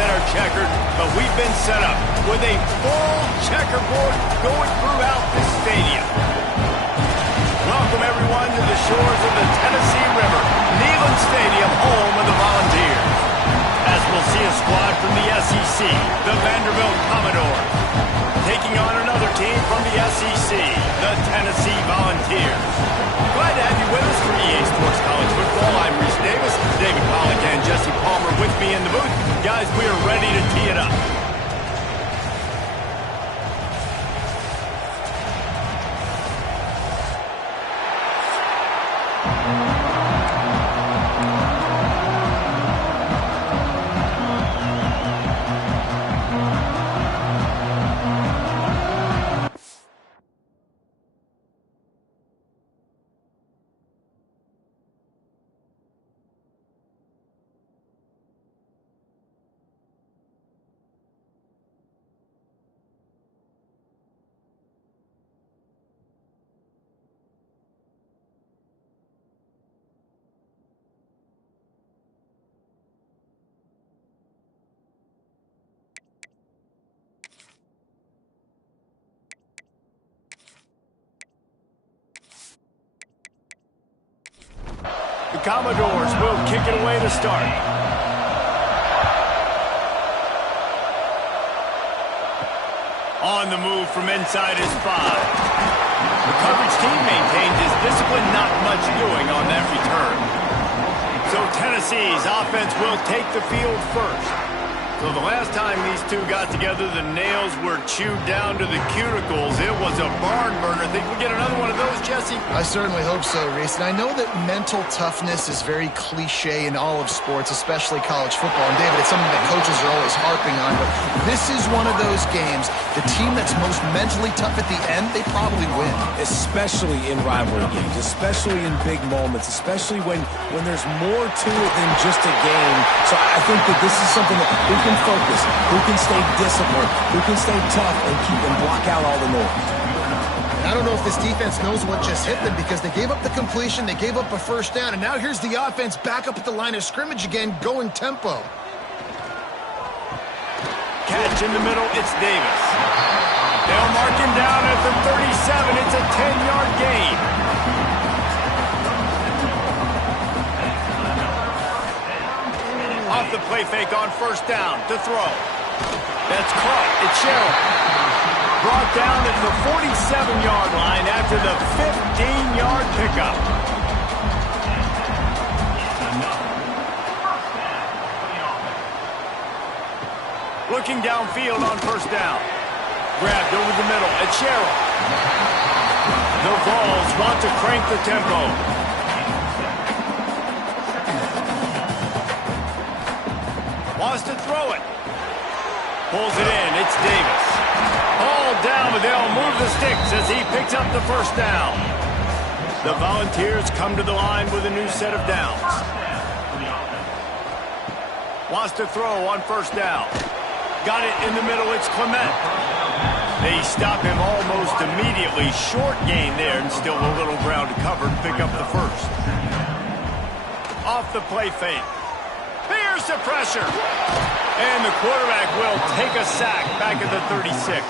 that are checkered, but we've been set up with a full checkerboard going throughout the stadium. Welcome, everyone, to the shores of the Tennessee River, Neyland Stadium, home of the Volunteers. As we'll see a squad from the SEC, the Vanderbilt Commodores, taking on another team from the SEC, the Tennessee Volunteers. Glad to have you with us for EA Sports College Football. I'm Reese Davis, David Pollack and Jesse Palmer with me in the booth. Guys, we are ready to tee it up. The Commodores will kick it away to start. On the move from inside his 5. The coverage team maintained his discipline, not much doing on that return. So Tennessee's offense will take the field first. So the last time these two got together, the nails were chewed down to the cuticles. It was a barn burner. Think we get another one of those, Jesse? I certainly hope so, Reese. And I know that mental toughness is very cliche in all of sports, especially college football. And David, it's something that coaches are always harping on. But this is one of those games, the team that's most mentally tough at the end, they probably win. Especially in rivalry games, especially in big moments, especially when there's more to it than just a game. So I think that this is something that we can focus, who can stay disciplined, who can stay tough and keep and block out all the noise. I don't know if this defense knows what just hit them because they gave up the completion, they gave up a first down, and now here's the offense back up at the line of scrimmage again, going tempo. Catch in the middle, it's Davis. They'll mark him down at the 37. It's a 10-yard gain. Off the play fake on first down to throw. That's caught. It's Sherrill. Brought down at the 47-yard line after the 15-yard pickup. Looking downfield on first down. Grabbed over the middle. It's Sherrill. The Vols want to crank the tempo. Wants to throw it. Pulls it in. It's Davis. All down, but they'll move the sticks as he picks up the first down. The Volunteers come to the line with a new set of downs. Wants to throw on first down. Got it in the middle. It's Clement. They stop him almost immediately. Short gain there and still a little ground to cover to pick up the first. Off the play fake. Here's the pressure. And the quarterback will take a sack back at the 36.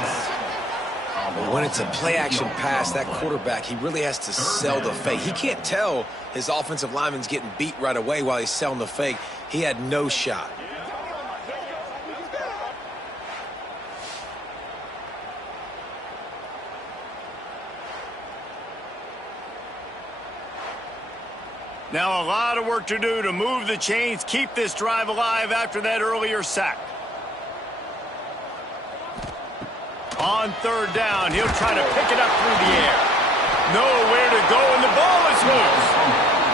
When it's a play-action pass, that quarterback, he really has to sell the fake. He can't tell his offensive lineman's getting beat right away while he's selling the fake. He had no shot. Now a lot of work to do to move the chains, keep this drive alive after that earlier sack. On third down, he'll try to pick it up through the air. Nowhere to go, and the ball is loose.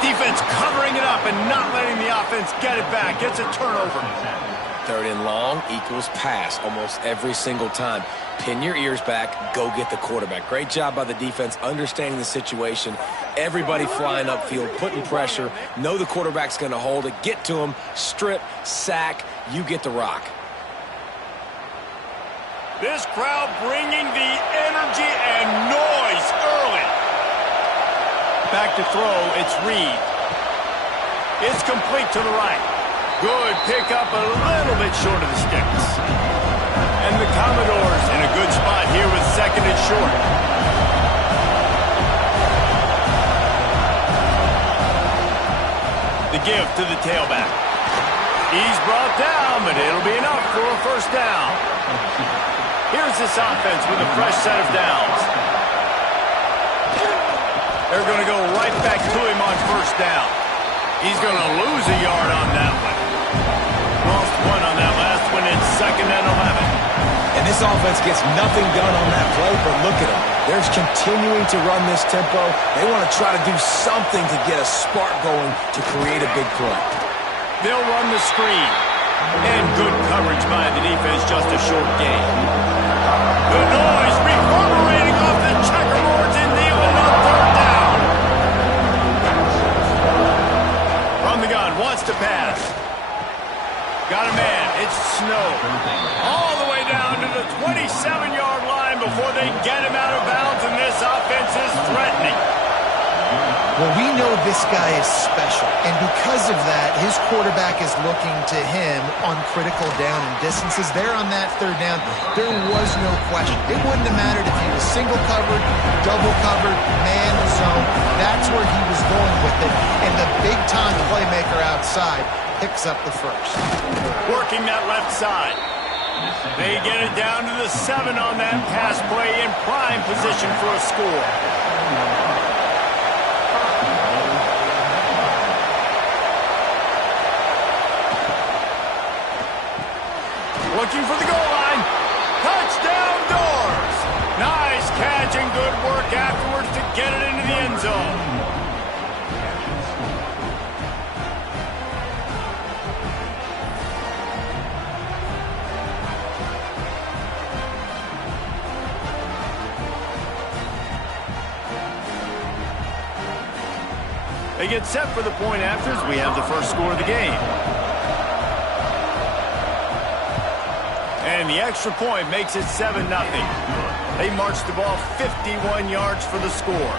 Defense covering it up and not letting the offense get it back. Gets a turnover. Third and long equals pass almost every single time. Pin your ears back, go get the quarterback. Great job by the defense understanding the situation. Everybody flying upfield, putting pressure. Know the quarterback's going to hold it. Get to him, strip, sack. You get the rock. This crowd bringing the energy and noise early. Back to throw, it's Reed. It's complete to the right. Good pickup, a little bit short of the sticks. And the Commodores in a good spot here with second and short. The give to the tailback. He's brought down, but it'll be enough for a first down. Here's this offense with a fresh set of downs. They're going to go right back to him on first down. He's going to lose a yard on that one. Lost one on that last one. It's second and 11. And this offense gets nothing done on that play, but look at them. They're continuing to run this tempo. They want to try to do something to get a spark going to create a big play. They'll run the screen. And good coverage by the defense, just a short gain. The noise reverberating off the checkerboards in Nealon on third down. From the gun, wants to pass. Got a man, it's Snow. All the way down to the 27-yard line before they get him out of bounds, and this offense is threatening. Well, we know this guy is special, and because of that, his quarterback is looking to him on critical down and distances. There on that third down, there was no question. It wouldn't have mattered if he was single covered, double covered, man zone. That's where he was going with it, and the big-time playmaker outside picks up the first. Working that left side. They get it down to the 7 on that pass play in prime position for a score. Looking for the goal line. Touchdown Doors. Nice catch and good work afterwards to get it into the end zone. They get set for the point afters. We have the first score of the game. And the extra point makes it 7-0. They march the ball 51 yards for the score.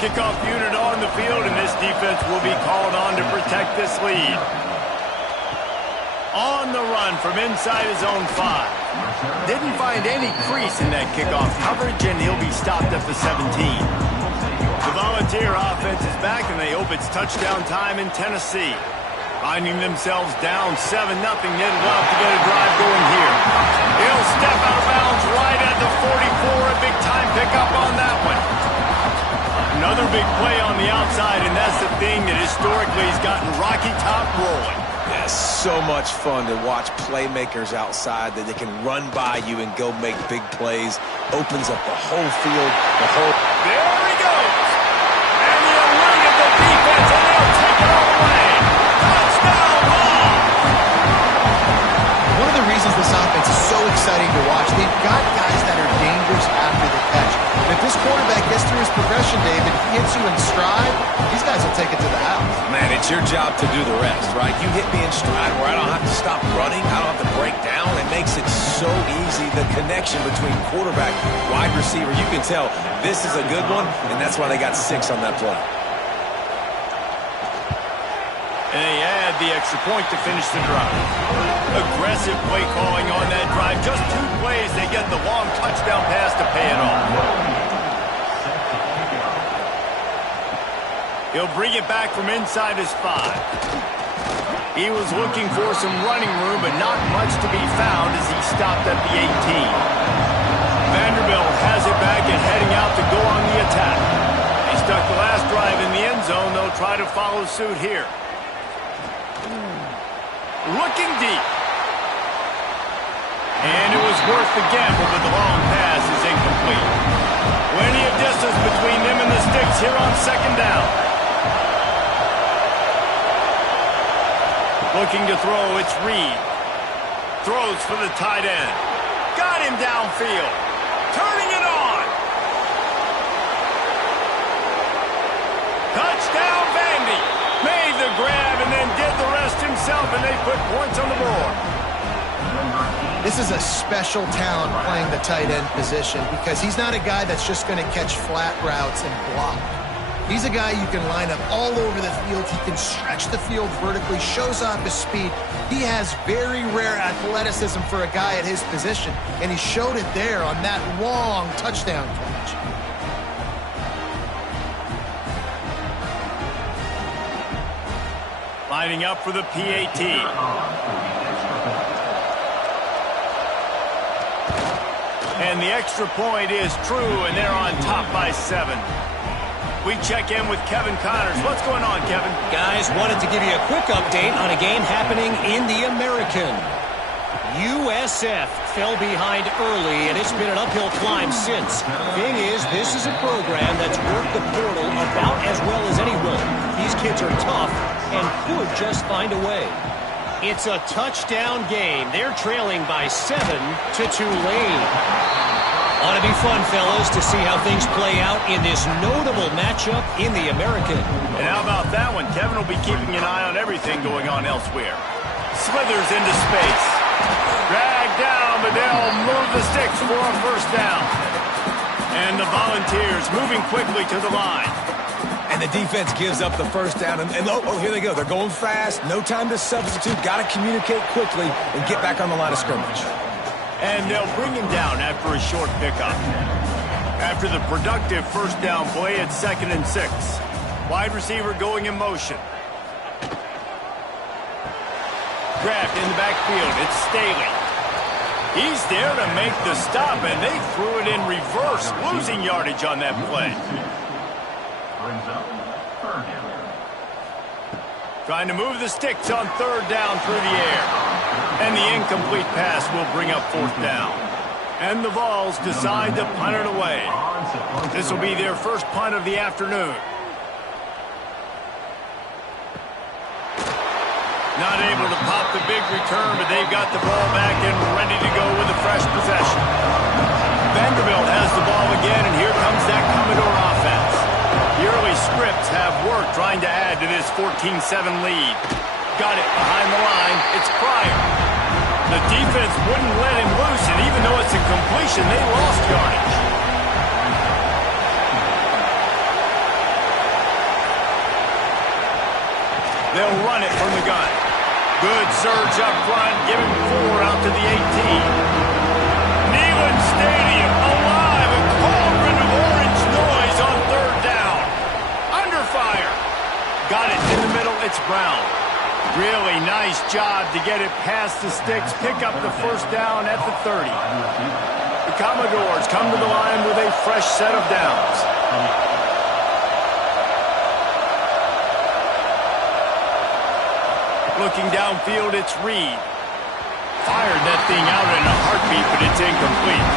Kickoff unit on the field, and this defense will be called on to protect this lead. On the run from inside his own 5. Didn't find any crease in that kickoff coverage, and he'll be stopped at the 17. The Volunteer offense is back, and they hope it's touchdown time in Tennessee. Finding themselves down 7-0, they'd love to get a drive going here. He'll step out of bounds right at the 44, a big-time pickup on that one. Another big play on the outside, and that's the thing that historically has gotten Rocky Top rolling. Yeah, so much fun to watch playmakers outside that they can run by you and go make big plays. Opens up the whole field, the whole... There he goes! And the eluded the defense, and they'll take it all away. One of the reasons this offense is so exciting to watch, they've got guys that are dangerous after the catch. And if this quarterback gets through his progression, David, he hits you in stride, these guys will take it to the house. Man, it's your job to do the rest, right? You hit me in stride where I don't have to stop running, I don't have to break down. It makes it so easy, the connection between quarterback, wide receiver. You can tell this is a good one, and that's why they got 6 on that play. And they add the extra point to finish the drive. Aggressive play calling on that drive. Just 2 plays, they get the long touchdown pass to pay it off. He'll bring it back from inside his 5. He was looking for some running room, but not much to be found as he stopped at the 18. Vanderbilt has it back and heading out to go on the attack. They stuck the last drive in the end zone. They'll try to follow suit here. Looking deep. And it was worth the gamble, but the long pass is incomplete. Plenty of distance between them and the sticks here on second down. Looking to throw, it's Reed. Throws for the tight end. Got him downfield. Turning it on. Touchdown, Vandy. Made the grab and then did the rest himself, and they put points on the board. This is a special talent playing the tight end position because he's not a guy that's just going to catch flat routes and block. He's a guy you can line up all over the field. He can stretch the field vertically, shows off his speed. He has very rare athleticism for a guy at his position, and he showed it there on that long touchdown catch. Lining up for the PAT. And the extra point is true, and they're on top by 7. We check in with Kevin Connors. What's going on, Kevin? Guys, wanted to give you a quick update on a game happening in the American. USF fell behind early, and it's been an uphill climb since. Thing is, this is a program that's worked the portal about as well as any will. These kids are tough and could just find a way. It's a touchdown game. They're trailing by 7 to Tulane. Ought to be fun, fellas, to see how things play out in this notable matchup in the American. And how about that one? Kevin will be keeping an eye on everything going on elsewhere. Slithers into space. Dragged down, but they'll move the sticks for a first down. And the Volunteers moving quickly to the line. And the defense gives up the first down. And here they go. They're going fast. No time to substitute. Got to communicate quickly and get back on the line of scrimmage. And they'll bring him down after a short pickup. After the productive first down play, it's 2nd and 6. Wide receiver going in motion. Grabbed in the backfield. It's Staley. He's there to make the stop, and they threw it in reverse, losing yardage on that play. Trying to move the sticks on 3rd down through the air. And the incomplete pass will bring up 4th down. And the Vols decide to punt it away. This will be their first punt of the afternoon. Not able to pop the big return, but they've got the ball back and ready to go with a fresh possession. Vanderbilt has the ball again, and here comes that Commodore offense. The early scripts have worked trying to add to this 14-7 lead. Got it behind the line. It's Pryor. The defense wouldn't let him loose, and even though it's a completion, they lost yardage. They'll run it from the gun. Good surge up front. Give him 4 out to the 18. Neyland Stadium alive. A cauldron of orange noise on 3rd down. Under fire. Got it in the middle. It's Brown. Really nice job to get it past the sticks. Pick up the first down at the 30. The Commodores come to the line with a fresh set of downs. Looking downfield, it's Reed. Fired that thing out in a heartbeat, but it's incomplete.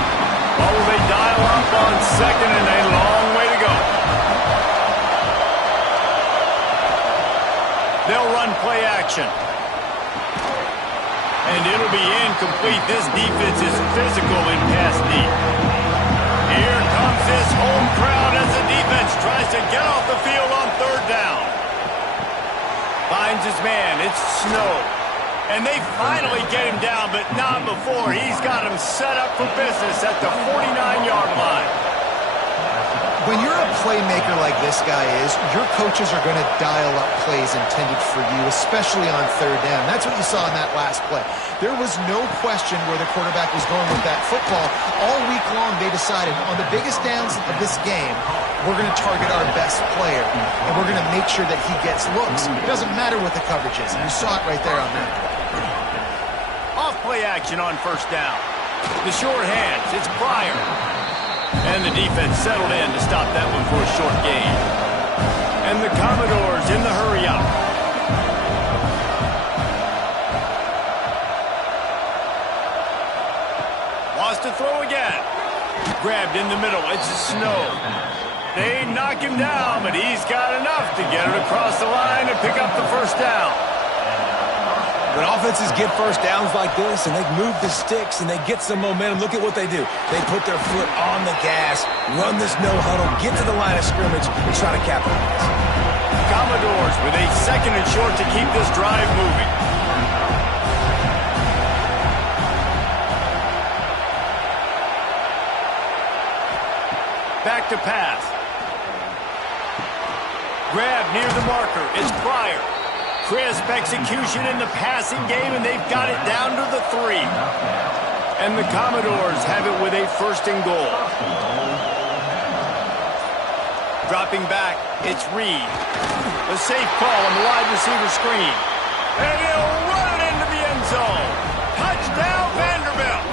Well, will they dial up on 2nd and a long way to go? They'll run play action. And it'll be incomplete. This defense is physical in pass deep. Here comes this home crowd as the defense tries to get off the field on 3rd down. Finds his man. It's Snow. And they finally get him down, but not before. He's got him set up for business at the 49-yard line. When you're a playmaker like this guy is, your coaches are going to dial up plays intended for you, especially on 3rd down. That's what you saw in that last play. There was no question where the quarterback was going with that football. All week long, they decided on the biggest downs of this game, we're going to target our best player, and we're going to make sure that he gets looks. It doesn't matter what the coverage is, and you saw it right there on that. Off play action on 1st down. The short hands, it's Pryor. And the defense settled in to stop that one for a short gain. And the Commodores in the hurry up. Wants to throw again. Grabbed in the middle. It's Snow. They knock him down, but he's got enough to get it across the line and pick up the first down. When offenses get first downs like this and they move the sticks and they get some momentum, look at what they do. They put their foot on the gas, run this no huddle, get to the line of scrimmage, and try to capitalize. Commodores with a 2nd and short to keep this drive moving. Back to pass. Grab near the marker. It's Pryor. Crisp execution in the passing game, and they've got it down to the 3. And the Commodores have it with a 1st and goal. Dropping back, it's Reed. A safe call on the wide receiver screen. And he'll run it into the end zone. Touchdown, Vanderbilt.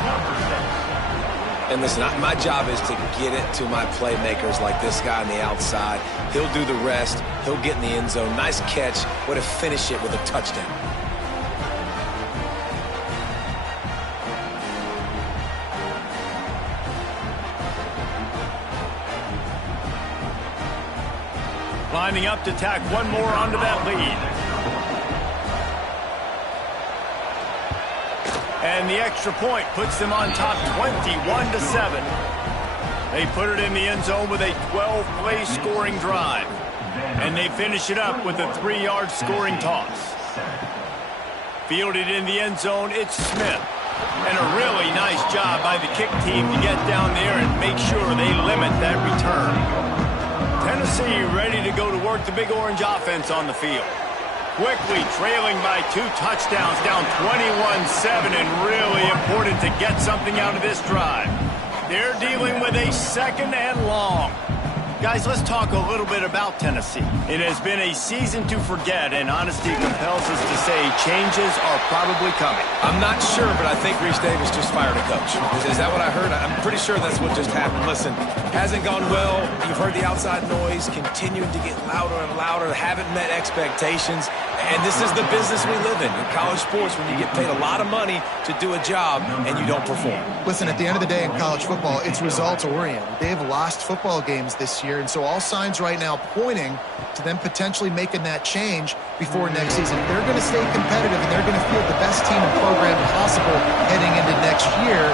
And listen, my job is to get it to my playmakers like this guy on the outside. He'll do the rest. He'll get in the end zone. Nice catch. Way to finish it with a touchdown. Lining up to tack one more onto that lead. And the extra point puts them on top 21-7. They put it in the end zone with a 12-play scoring drive. And they finish it up with a 3-yard scoring toss. Fielded in the end zone, it's Smith. And a really nice job by the kick team to get down there and make sure they limit that return. Tennessee ready to go to work the Big Orange offense on the field. Quickly trailing by 2 touchdowns, down 21-7, and really important to get something out of this drive. They're dealing with a 2nd and long. Guys, let's talk a little bit about Tennessee. It has been a season to forget, and honesty compels us to say changes are probably coming. I'm not sure, but I think Reese Davis just fired a coach. Is that what I heard? I'm pretty sure that's what just happened. Listen, hasn't gone well. You've heard the outside noise, continuing to get louder and louder, haven't met expectations. And this is the business we live in college sports, when you get paid a lot of money to do a job and you don't perform. Listen, at the end of the day in college football, it's results-oriented. They have lost football games this year, and so all signs right now pointing to them potentially making that change before next season. They're going to stay competitive, and they're going to field the best team and program possible heading into next year.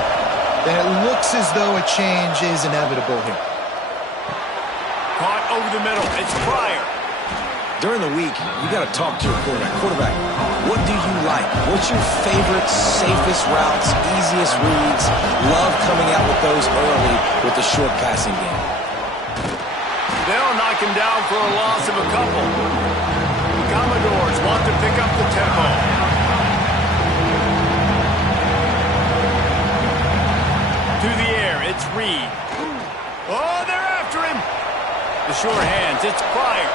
Then it looks as though a change is inevitable here. Caught over the middle. It's Pryor. During the week, you got to talk to your quarterback. Quarterback, what do you like? What's your favorite, safest routes, easiest reads? Love coming out with those early with the short passing game. They'll knock him down for a loss of a couple. The Commodores want to pick up the tempo. To the air, it's Reed. Oh, they're after him. The short hands, it's Pryor.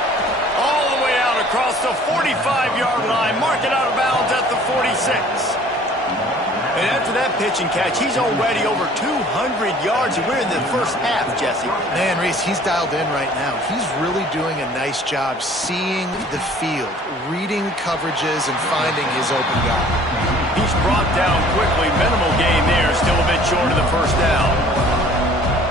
All the way out across the 45-yard line. Mark it out of bounds at the 46. And after that pitch and catch, he's already over 200 yards. And we're in the first half, Jesse. Man, Reese, he's dialed in right now. He's really doing a nice job seeing the field, reading coverages, and finding his open guy. He's brought down quickly. Minimal gain there. Still a bit short of the first down.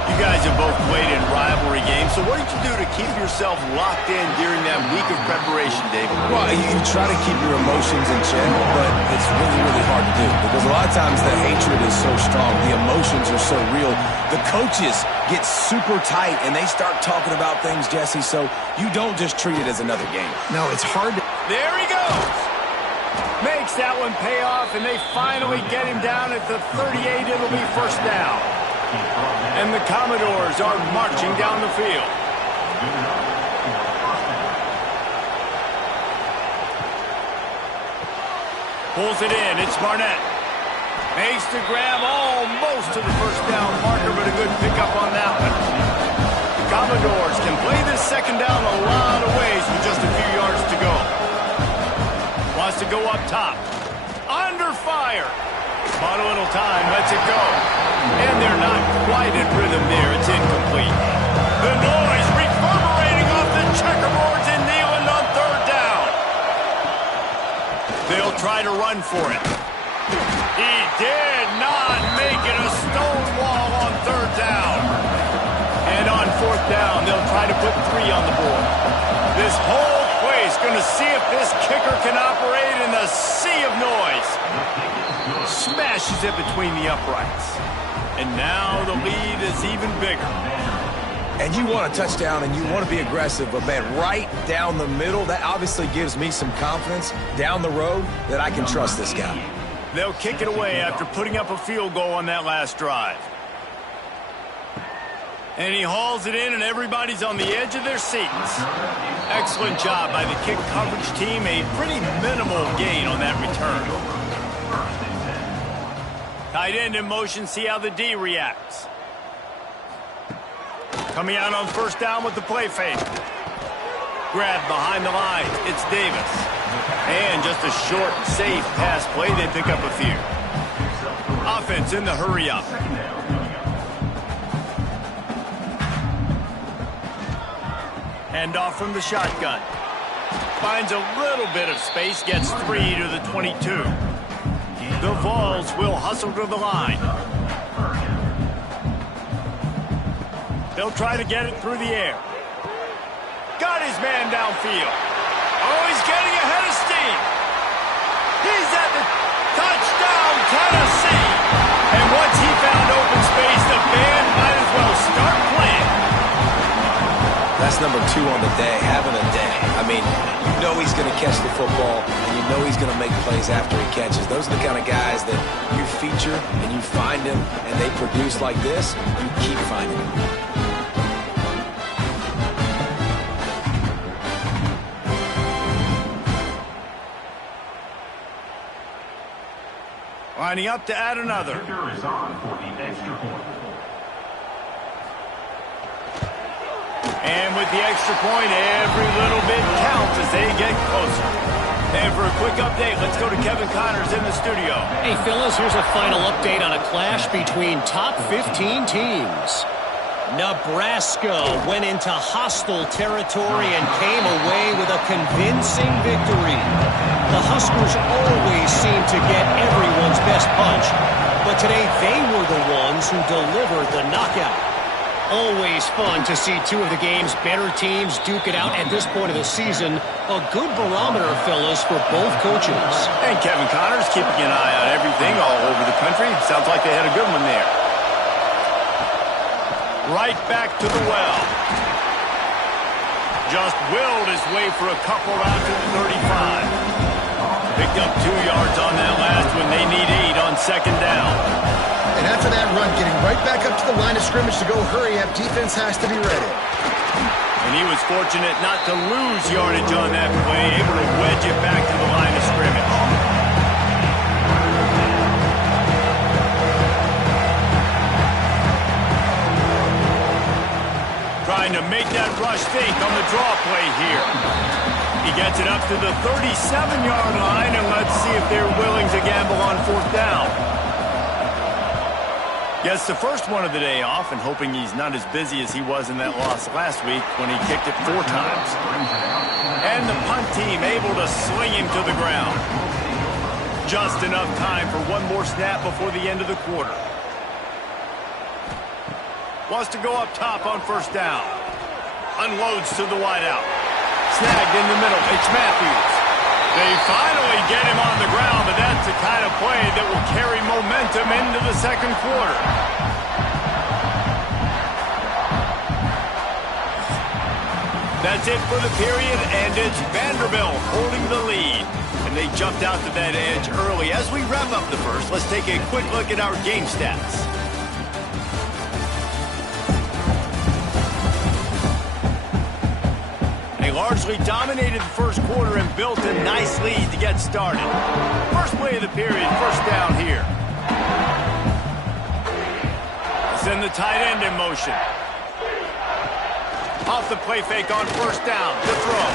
You guys have both played in rivalry games, so what did you do to keep yourself locked in during that week of preparation, David? Well, you try to keep your emotions in check, but it's really, really hard to do because a lot of times the hatred is so strong, the emotions are so real. The coaches get super tight, and they start talking about things, Jesse, so you don't just treat it as another game. No, it's hard to... There he goes! Makes that one pay off, and they finally get him down at the 38. It'll be first down. And the Commodores are marching down the field. Pulls it in. It's Barnett. Makes the grab almost to the first down marker, but a good pickup on that one. The Commodores can play this second down a lot of ways with just a few yards to go. Wants to go up top. Under fire. Bought a little time. Lets it go. And they're not quite in rhythm there. It's incomplete. The noise reverberating off the checkerboards in Neyland on third down. They'll try to run for it. He did not make it a stone wall on third down. And on fourth down, they'll try to put 3 on the board. This whole place going to see if this kicker can operate in the sea of noise. Smashes it between the uprights. And now the lead is even bigger. And you want a touchdown and you want to be aggressive, but man, right down the middle, that obviously gives me some confidence down the road that I can trust this guy. They'll kick it away after putting up a field goal on that last drive. And he hauls it in, and everybody's on the edge of their seats. Excellent job by the kick coverage team. A pretty minimal gain on that return. Tight end in motion. See how the D reacts. Coming out on first down with the play fake. Grab behind the line. It's Davis. And just a short, safe pass play. They pick up a few. Offense in the hurry up. Handoff from the shotgun. Finds a little bit of space, gets 3 to the 22. The Vols will hustle to the line. They'll try to get it through the air. Got his man downfield. Oh, he's getting ahead of steam. He's at the touchdown, Tennessee. And once he found open space, the band might as well start playing. That's number 2 on the day, having a day. I mean, you know he's going to catch the football, and you know he's going to make plays after he catches. Those are the kind of guys that you feature, and you find them, and they produce like this, you keep finding them. Lining up to add another. And with the extra point, every little bit counts as they get closer. And for a quick update, let's go to Kevin Connors in the studio. Hey, fellas, here's a final update on a clash between top 15 teams. Nebraska went into hostile territory and came away with a convincing victory. The Huskers always seem to get everyone's best punch, but today they were the ones who delivered the knockout. Always fun to see 2 of the game's better teams duke it out at this point of the season. A good barometer, fellas, for both coaches. And Kevin Connors keeping an eye on everything all over the country. Sounds like they had a good one there. Right back to the well. Just willed his way for a couple out to the 35. Picked up 2 yards on that last one. They need 8 on second down. And after that run, getting right back up to the line of scrimmage to go hurry up, defense has to be ready. And he was fortunate not to lose yardage on that play, able to wedge it back to the line of scrimmage. Trying to make that rush think on the draw play here. He gets it up to the 37-yard line, and let's see if they're willing to gamble on fourth down. Gets the first one of the day off, and hoping he's not as busy as he was in that loss last week when he kicked it 4 times. And the punt team able to sling him to the ground. Just enough time for one more snap before the end of the quarter. Wants to go up top on first down. Unloads to the wideout. Snagged in the middle. It's Matthews. They finally get him on the ground, but that's the kind of play that will carry momentum into the second quarter. That's it for the period, and it's Vanderbilt holding the lead. And they jumped out to that edge early. As we wrap up the first, let's take a quick look at our game stats. They largely dominated the first quarter and built a nice lead to get started. First play of the period, first down here. Send the tight end in motion. Off the play fake on first down. The throw.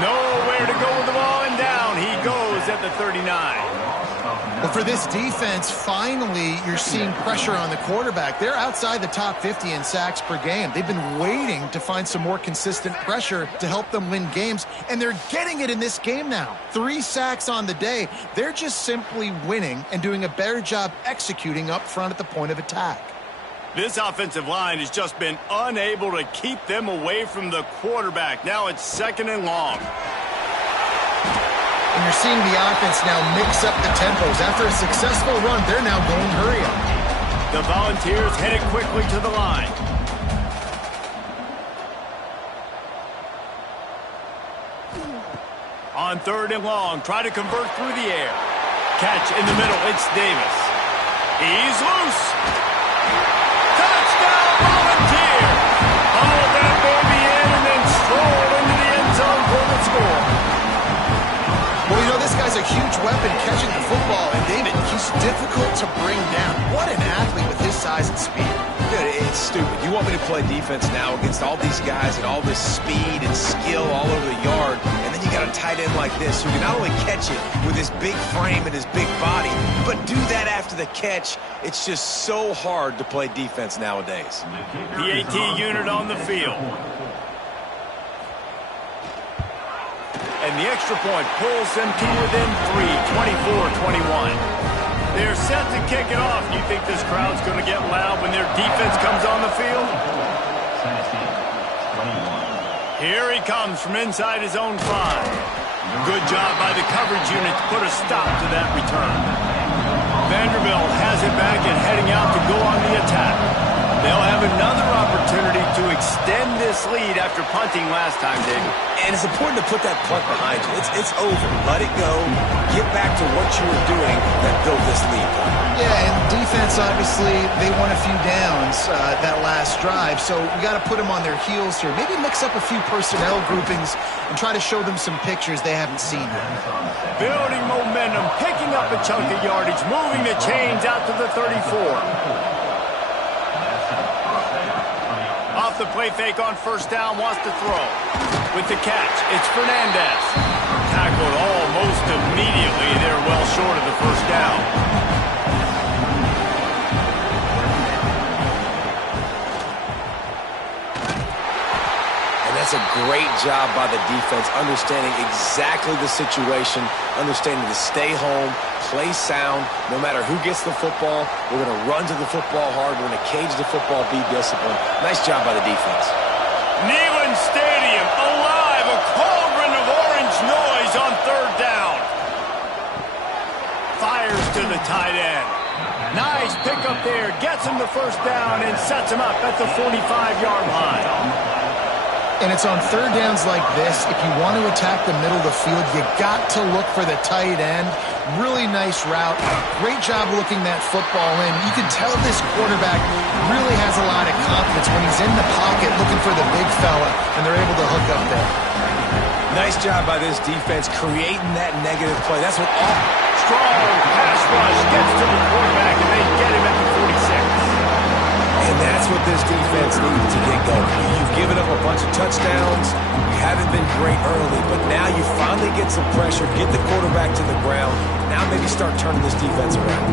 Nowhere to go with the ball, and down he goes at the 39. Well, for this defense, finally, you're seeing pressure on the quarterback. They're outside the top 50 in sacks per game. They've been waiting to find some more consistent pressure to help them win games, and they're getting it in this game now. 3 sacks on the day. They're just simply winning and doing a better job executing up front at the point of attack. This offensive line has just been unable to keep them away from the quarterback. Now it's second and long. And you're seeing the offense now mix up the tempos. After a successful run, they're now going hurry up. The Volunteers headed quickly to the line. On third and long, try to convert through the air. Catch in the middle, it's Davis. He's loose. Touchdown, Volunteers! weapon catching the football, and David, he's difficult to bring down. What an athlete with his size and speed. Dude, it's stupid. You want me to play defense now against all these guys and all this speed and skill all over the yard, and then you got a tight end like this who can not only catch it with his big frame and his big body, but do that after the catch. It's just so hard to play defense nowadays. PAT unit on the field. And the extra point pulls them to within 3, 24-21. They're set to kick it off. Do you think this crowd's going to get loud when their defense comes on the field? Here he comes from inside his own 5. Good job by the coverage unit to put a stop to that return. Vanderbilt has it back and heading out to go on the attack. They'll have another opportunity to extend this lead after punting last time, David. And it's important to put that punt behind you. It's over. Let it go. Get back to what you were doing that built this lead. Yeah, and defense, obviously, they won a few downs that last drive, so we got to put them on their heels here. Maybe mix up a few personnel groupings and try to show them some pictures they haven't seen yet. Building momentum, picking up a chunk of yardage, moving the chains out to the 34. Off the play fake on first down, wants to throw. With the catch, it's Fernandez. Tackled almost immediately. They're well short of the first down. And that's a great job by the defense, understanding exactly the situation, understanding to stay home, play sound. No matter who gets the football, we're going to run to the football hard. We're going to cage the football, be disciplined. Nice job by the defense. Neyland Stadium, alive, a cauldron of orange noise on third down. Fires to the tight end. Nice pickup there, gets him the first down and sets him up at the 45-yard line. And it's on third downs like this, if you want to attack the middle of the field, you got to look for the tight end. Really nice route. Great job looking that football in. You can tell this quarterback really has a lot of confidence when he's in the pocket looking for the big fella, and they're able to hook up there. Nice job by this defense creating that negative play. That's what all... Strong pass rush gets to the quarterback, and they get him at the 46. And that's what this defense needs to get going. You've given up a bunch of touchdowns. You haven't been great early, but now you finally get some pressure, get the quarterback to the ground. Now maybe start turning this defense around.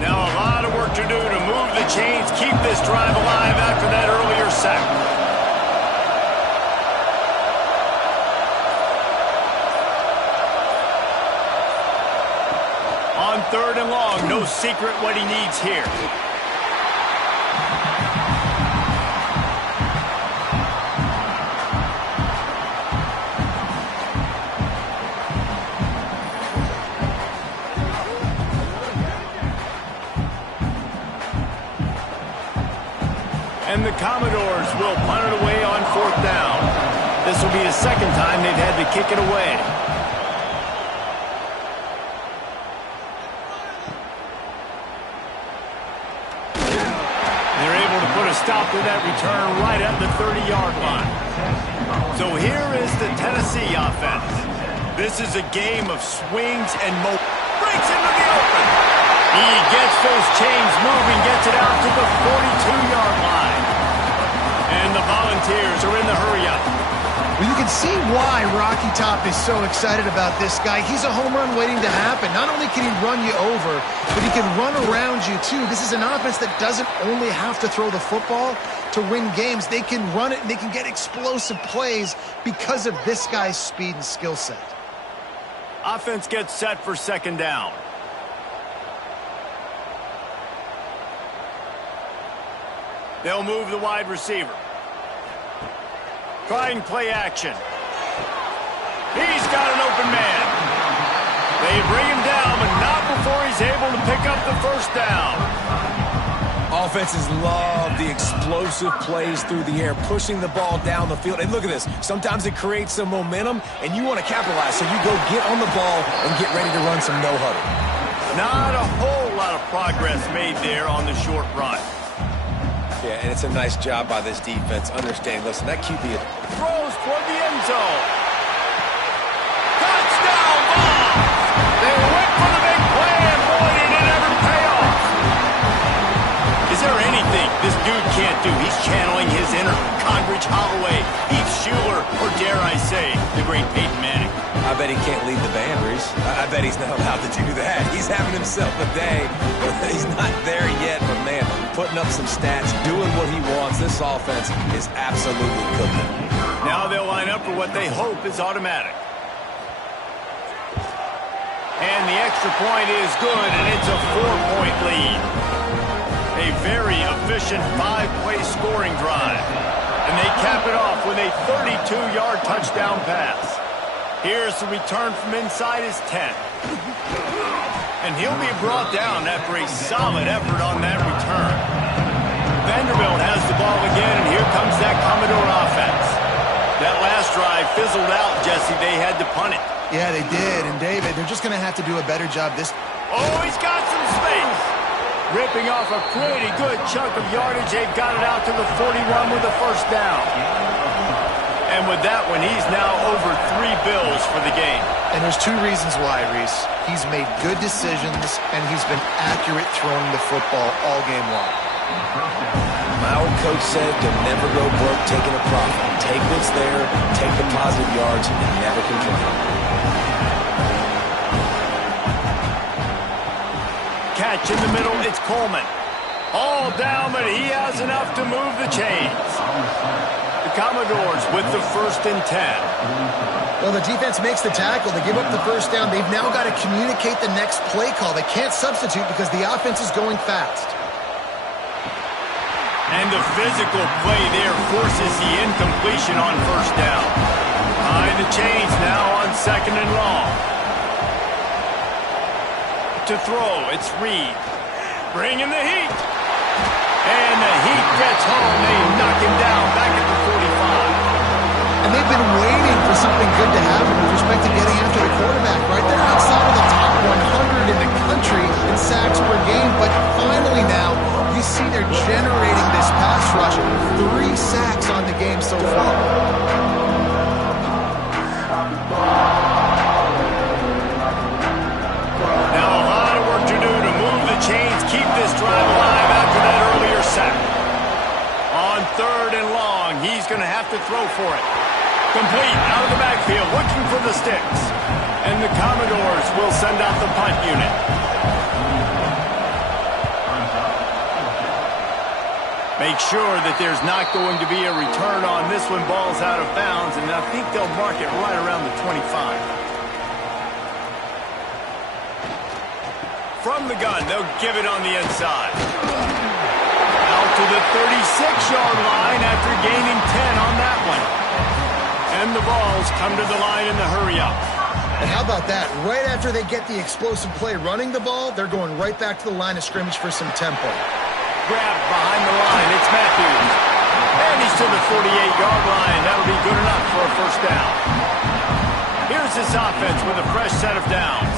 Now a lot of work to do to move the chains, keep this drive alive after that earlier sack. On third and long, no secret what he needs here. And the Commodores will punt it away on fourth down. This will be the second time they've had to kick it away. Stop to that return right at the 30-yard line. So here is the Tennessee offense. This is a game of swings and breaks into the open. He gets those chains moving, gets it out to the 42-yard line. And the Volunteers are in the hurry-up. Well, you can see why Rocky Top is so excited about this guy. He's a home run waiting to happen. Not only can he run you over, but he can run around you, too. This is an offense that doesn't only have to throw the football to win games. They can run it, and they can get explosive plays because of this guy's speed and skill set. Offense gets set for second down. They'll move the wide receiver. Trying play action. He's got an open man. They bring him down, but not before he's able to pick up the first down. Offenses love the explosive plays through the air, pushing the ball down the field. And look at this. Sometimes it creates some momentum, and you want to capitalize. So you go get on the ball and get ready to run some no-huddle. Not a whole lot of progress made there on the short run. Yeah, and it's a nice job by this defense. Understand, listen, that QB is... Throws toward the end zone. Touchdown ball! They went for the big play, and boy, did it ever pay off. Is there anything this dude can't do? He's channeling his inner Condridge Holloway, Heath Schuler, or dare I say, the great Peyton Manning. I bet he can't lead the band, Reese. I bet he's not allowed to do that. He's having himself a day. He's not there yet, but man, putting up some stats, doing what he wants. This offense is absolutely cooking. Now they'll line up for what they hope is automatic. And the extra point is good, and it's a 4-point lead. A very efficient 5-play scoring drive. And they cap it off with a 32-yard touchdown pass. Here's the return from inside his 10. And he'll be brought down after a solid effort on that return. Vanderbilt has the ball again, and here comes that Commodore offense. That last drive fizzled out, Jesse. They had to punt it. Yeah, they did. And David, they're just going to have to do a better job this... Oh, he's got some space. Ripping off a pretty good chunk of yardage. They've got it out to the 41 with a first down. And with that one, he's now over 3 bills for the game. And there's 2 reasons why, Reese. He's made good decisions, and he's been accurate throwing the football all game long. My old coach said to never go broke taking a profit. Take what's there, take the positive yards, and never complain. Catch in the middle, it's Coleman. All down, but he has enough to move the chains. The Commodores with the 1st and 10. Well, the defense makes the tackle. They give up the first down. They've now got to communicate the next play call. They can't substitute because the offense is going fast. And the physical play there forces the incompletion on first down. Behind the chains now on 2nd and long. To throw, it's Reed. Bringing the heat. And the heat gets home. They knock him down back at the 45. And they've been waiting for something good to happen with respect to getting after the quarterback, right? They're outside of the top 100 in the country in sacks per game, but finally now you see they're generating this pass rush. 3 sacks on the game so far. Now a lot of work to do to move the chains, keep this drive alive after that earlier sack. On 3rd and long, he's going to have to throw for it. Complete out of the backfield, looking for the sticks. And the Commodores will send out the punt unit. Make sure that there's not going to be a return on this one. Ball's out of bounds, and I think they'll mark it right around the 25. From the gun, they'll give it on the inside. Out to the 36-yard line after gaining 10 on that one. And the balls come to the line in the hurry-up. And how about that? Right after they get the explosive play running the ball, they're going right back to the line of scrimmage for some tempo. Grab behind the line. It's Matthews. And he's to the 48-yard line. That'll be good enough for a first down. Here's this offense with a fresh set of downs.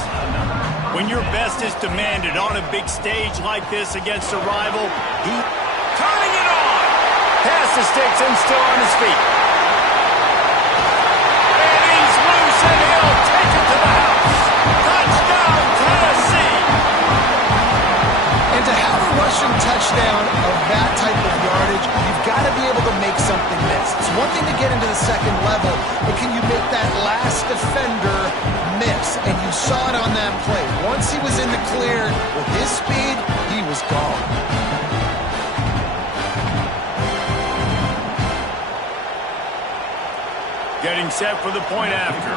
When your best is demanded on a big stage like this against a rival, he turning it on. Pass the sticks and still on his feet. And he's loose and he'll take it to the house. Touchdown, Tennessee. And to have a rushing touchdown of that type of yardage, you've got to be able to make something miss. It's one thing to get into the second level, but can you make that last defender miss? And you saw it on that play. Once he was in the clear, with his speed, he was gone. Getting set for the point after.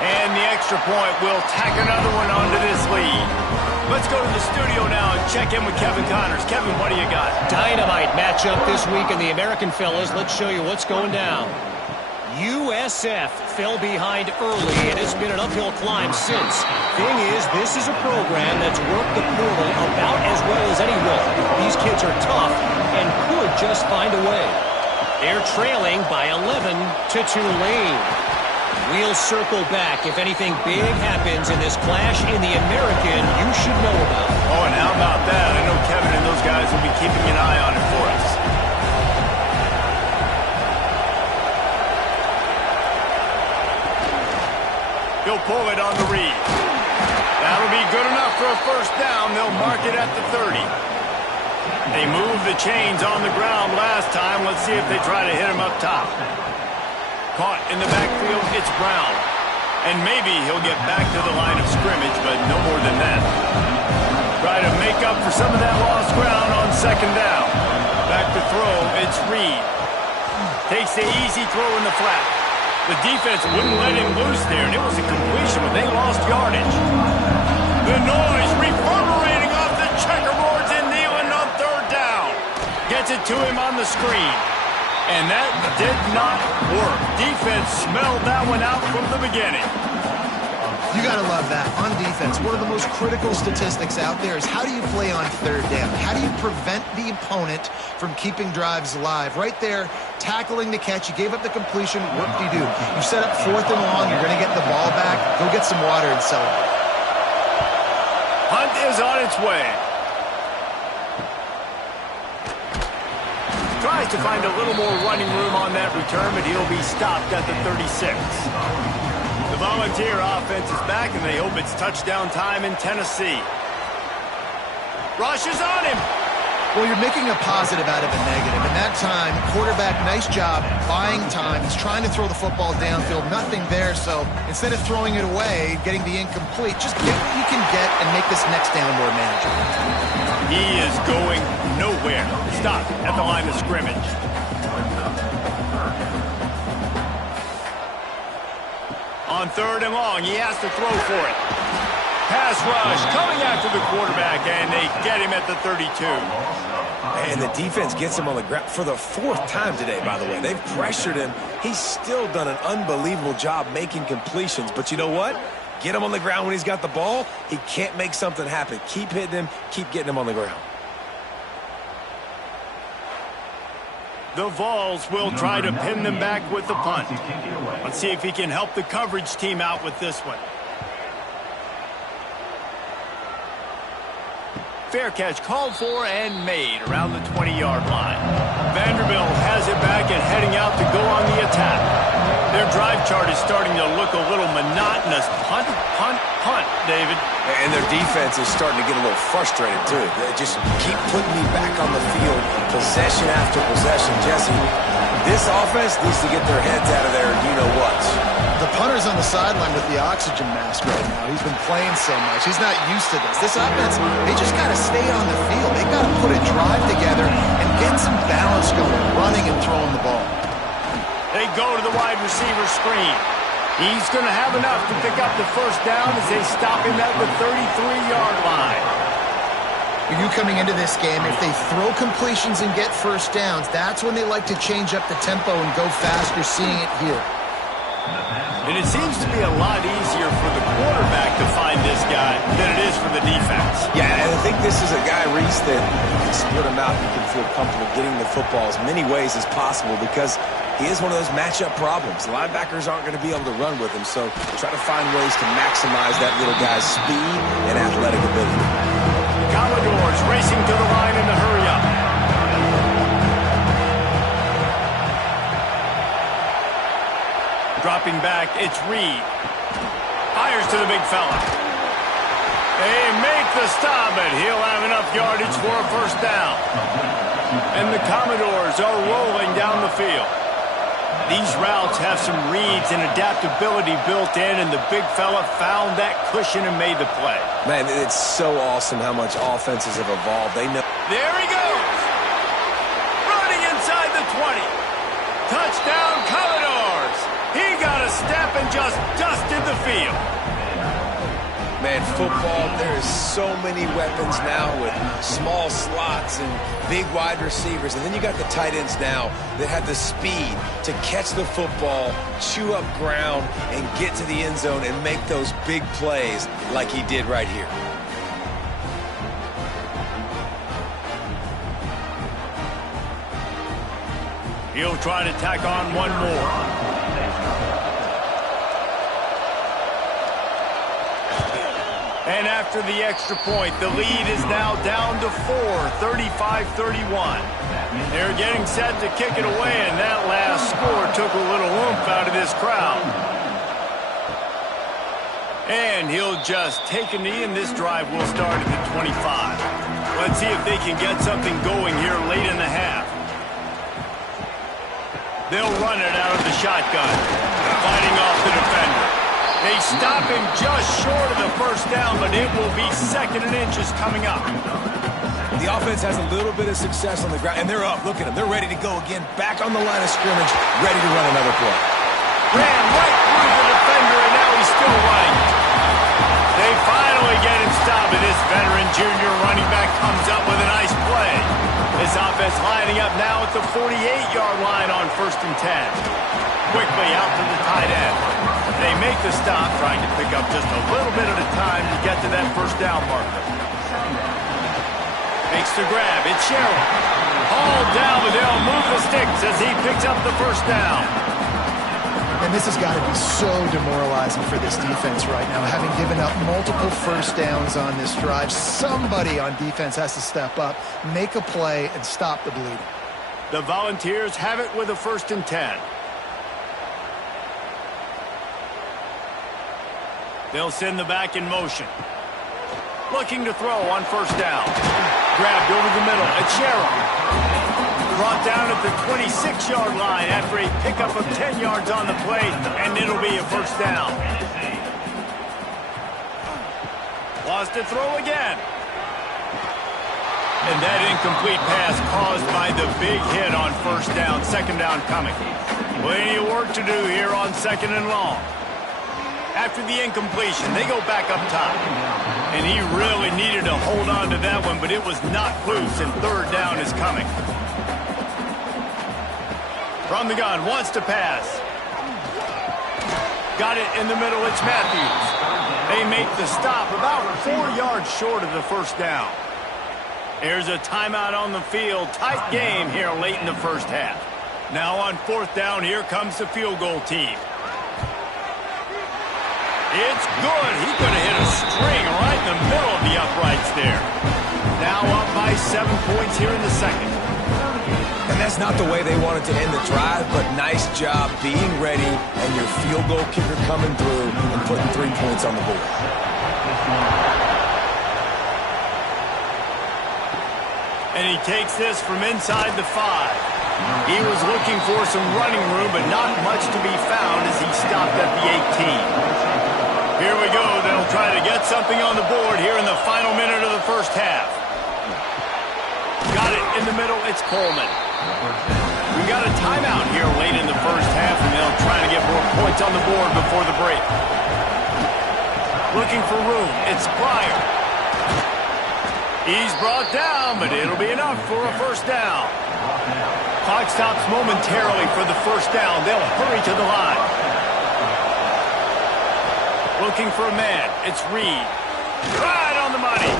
And the extra point will tack another one onto this lead. Let's go to the studio now and check in with Kevin Connors. Kevin, what do you got? Dynamite matchup this week in the American fellas. Let's show you what's going down. USF fell behind early, and it's been an uphill climb since. Thing is, this is a program that's worked the portal about as well as anyone. These kids are tough and could just find a way. They're trailing by 11 to Tulane. We'll circle back. If anything big happens in this clash in the American, you should know about it. Oh, and how about that? I know Kevin and those guys will be keeping an eye on it for us. He'll pull it on the read. That'll be good enough for a first down. They'll mark it at the 30. They moved the chains on the ground last time. Let's see if they try to hit him up top. Caught in the backfield, it's Brown. And maybe he'll get back to the line of scrimmage, but no more than that. Try to make up for some of that lost ground on second down. Back to throw, it's Reed. Takes the easy throw in the flat. The defense wouldn't let him loose there, and it was a completion, but they lost yardage. The noise reverberating off the checkerboards and Nealon on third down. Gets it to him on the screen. And that did not work. Defense smelled that one out from the beginning. You got to love that. On defense, one of the most critical statistics out there is how do you play on third down? How do you prevent the opponent from keeping drives alive? Right there, tackling the catch. You gave up the completion. What do? You set up fourth and long. You're going to get the ball back. Go get some water and celebrate. Hunt is on its way. Tries to find a little more running room on that return, but he'll be stopped at the 36. The Volunteer offense is back, and they hope it's touchdown time in Tennessee. Rush is on him. Well, you're making a positive out of a negative. In that time, quarterback, nice job buying time. He's trying to throw the football downfield. Nothing there, so instead of throwing it away, getting the incomplete, just get what you can get and make this next down more manageable. He is going nowhere. Stop at the line of scrimmage. On third and long, he has to throw for it. Pass rush coming after the quarterback, and they get him at the 32. And the defense gets him on the ground for the fourth time today, by the way. They've pressured him. He's still done an unbelievable job making completions. But you know what? Get him on the ground when he's got the ball. He can't make something happen. Keep hitting him. Keep getting him on the ground. The Vols will try to pin them back with the punt. Let's see if he can help the coverage team out with this one. Fair catch called for and made around the 20-yard line. Vanderbilt has it back and heading out to go on the attack. Their drive chart is starting to look a little monotonous. Punt, punt, punt, David. And their defense is starting to get a little frustrated, too. They just keep putting me back on the field, possession after possession. Jesse, this offense needs to get their heads out of there, you-know-what. The punter's on the sideline with the oxygen mask right now. He's been playing so much. He's not used to this. This offense, they just got to stay on the field. They got to put a drive together and get some balance going, running and throwing the ball. They go to the wide receiver screen. He's going to have enough to pick up the first down as they stop him at the 33-yard line. You coming into this game, if they throw completions and get first downs, that's when they like to change up the tempo and go fast. You're seeing it here. And it seems to be a lot easier for the quarterback to find this guy than it is for the defense. Yeah, and I think this is a guy, Reese, that you can split him out. You can feel comfortable getting the football as many ways as possible because he is one of those matchup problems. Linebackers aren't going to be able to run with him, so try to find ways to maximize that little guy's speed and athletic ability. Commodores racing to the line in the hurry-up. Dropping back, it's Reed. Fires to the big fella. They make the stop, but he'll have enough yardage for a first down. And the Commodores are rolling down the field. These routes have some reads and adaptability built in, and the big fella found that cushion and made the play. Man, it's so awesome how much offenses have evolved. They know. There he goes. Running inside the 20. Touchdown, Commodores. He got a step and just dusted the field. Man, football, there is so many weapons now with small slots and big wide receivers. And then you got the tight ends now that have the speed to catch the football, chew up ground, and get to the end zone and make those big plays like he did right here. He'll try to tack on one more. And after the extra point, the lead is now down to 4, 35-31. They're getting set to kick it away, and that last score took a little oomph out of this crowd. And he'll just take a knee, and this drive will start at the 25. Let's see if they can get something going here late in the half. They'll run it out of the shotgun, fighting off the defender. They stop him just short of the first down, but it will be 2nd and inches coming up. The offense has a little bit of success on the ground, and they're up. Look at them. They're ready to go again, back on the line of scrimmage, ready to run another play. Ran right through the defender, and now he's still running. They finally get him stopped, and this veteran junior running back comes up with a nice play. This offense lining up now at the 48-yard line on 1st and 10. Quickly out to the tight end. They make the stop, trying to pick up just a little bit at a time to get to that first down marker. Makes the grab. It's Sherrill. Hauled down, but they'll move the sticks as he picks up the first down. And this has got to be so demoralizing for this defense right now. Having given up multiple first downs on this drive, somebody on defense has to step up, make a play, and stop the bleeding. The Volunteers have it with a 1st and 10. They'll send the back in motion. Looking to throw on 1st down. Grabbed over the middle. It's Sherrill. Brought down at the 26-yard line after a pickup of 10 yards on the play, and it'll be a 1st down. Wants to throw again. And that incomplete pass caused by the big hit on 1st down. 2nd down coming. Plenty of work to do here on 2nd and long. After the incompletion, they go back up top. And he really needed to hold on to that one, but it was not loose, and 3rd down is coming. From the gun, wants to pass. Got it in the middle, it's Matthews. They make the stop about 4 yards short of the 1st down. There's a timeout on the field. Tight game here late in the 1st half. Now on 4th down, here comes the field goal team. It's good. He's going to hit a string right in the middle of the uprights there. Now up by 7 points here in the 2nd. And that's not the way they wanted to end the drive, but nice job being ready and your field goal kicker coming through and putting 3 points on the board. And he takes this from inside the 5. He was looking for some running room, but not much to be found as he stopped at the 18. Here we go. They'll try to get something on the board here in the final minute of the 1st half. Got it in the middle. It's Coleman. We got a timeout here late in the 1st half, and they'll try to get more points on the board before the break. Looking for room. It's Pryor. He's brought down, but it'll be enough for a 1st down. Clock stops momentarily for the 1st down. They'll hurry to the line. Looking for a man. It's Reed. Right on the money.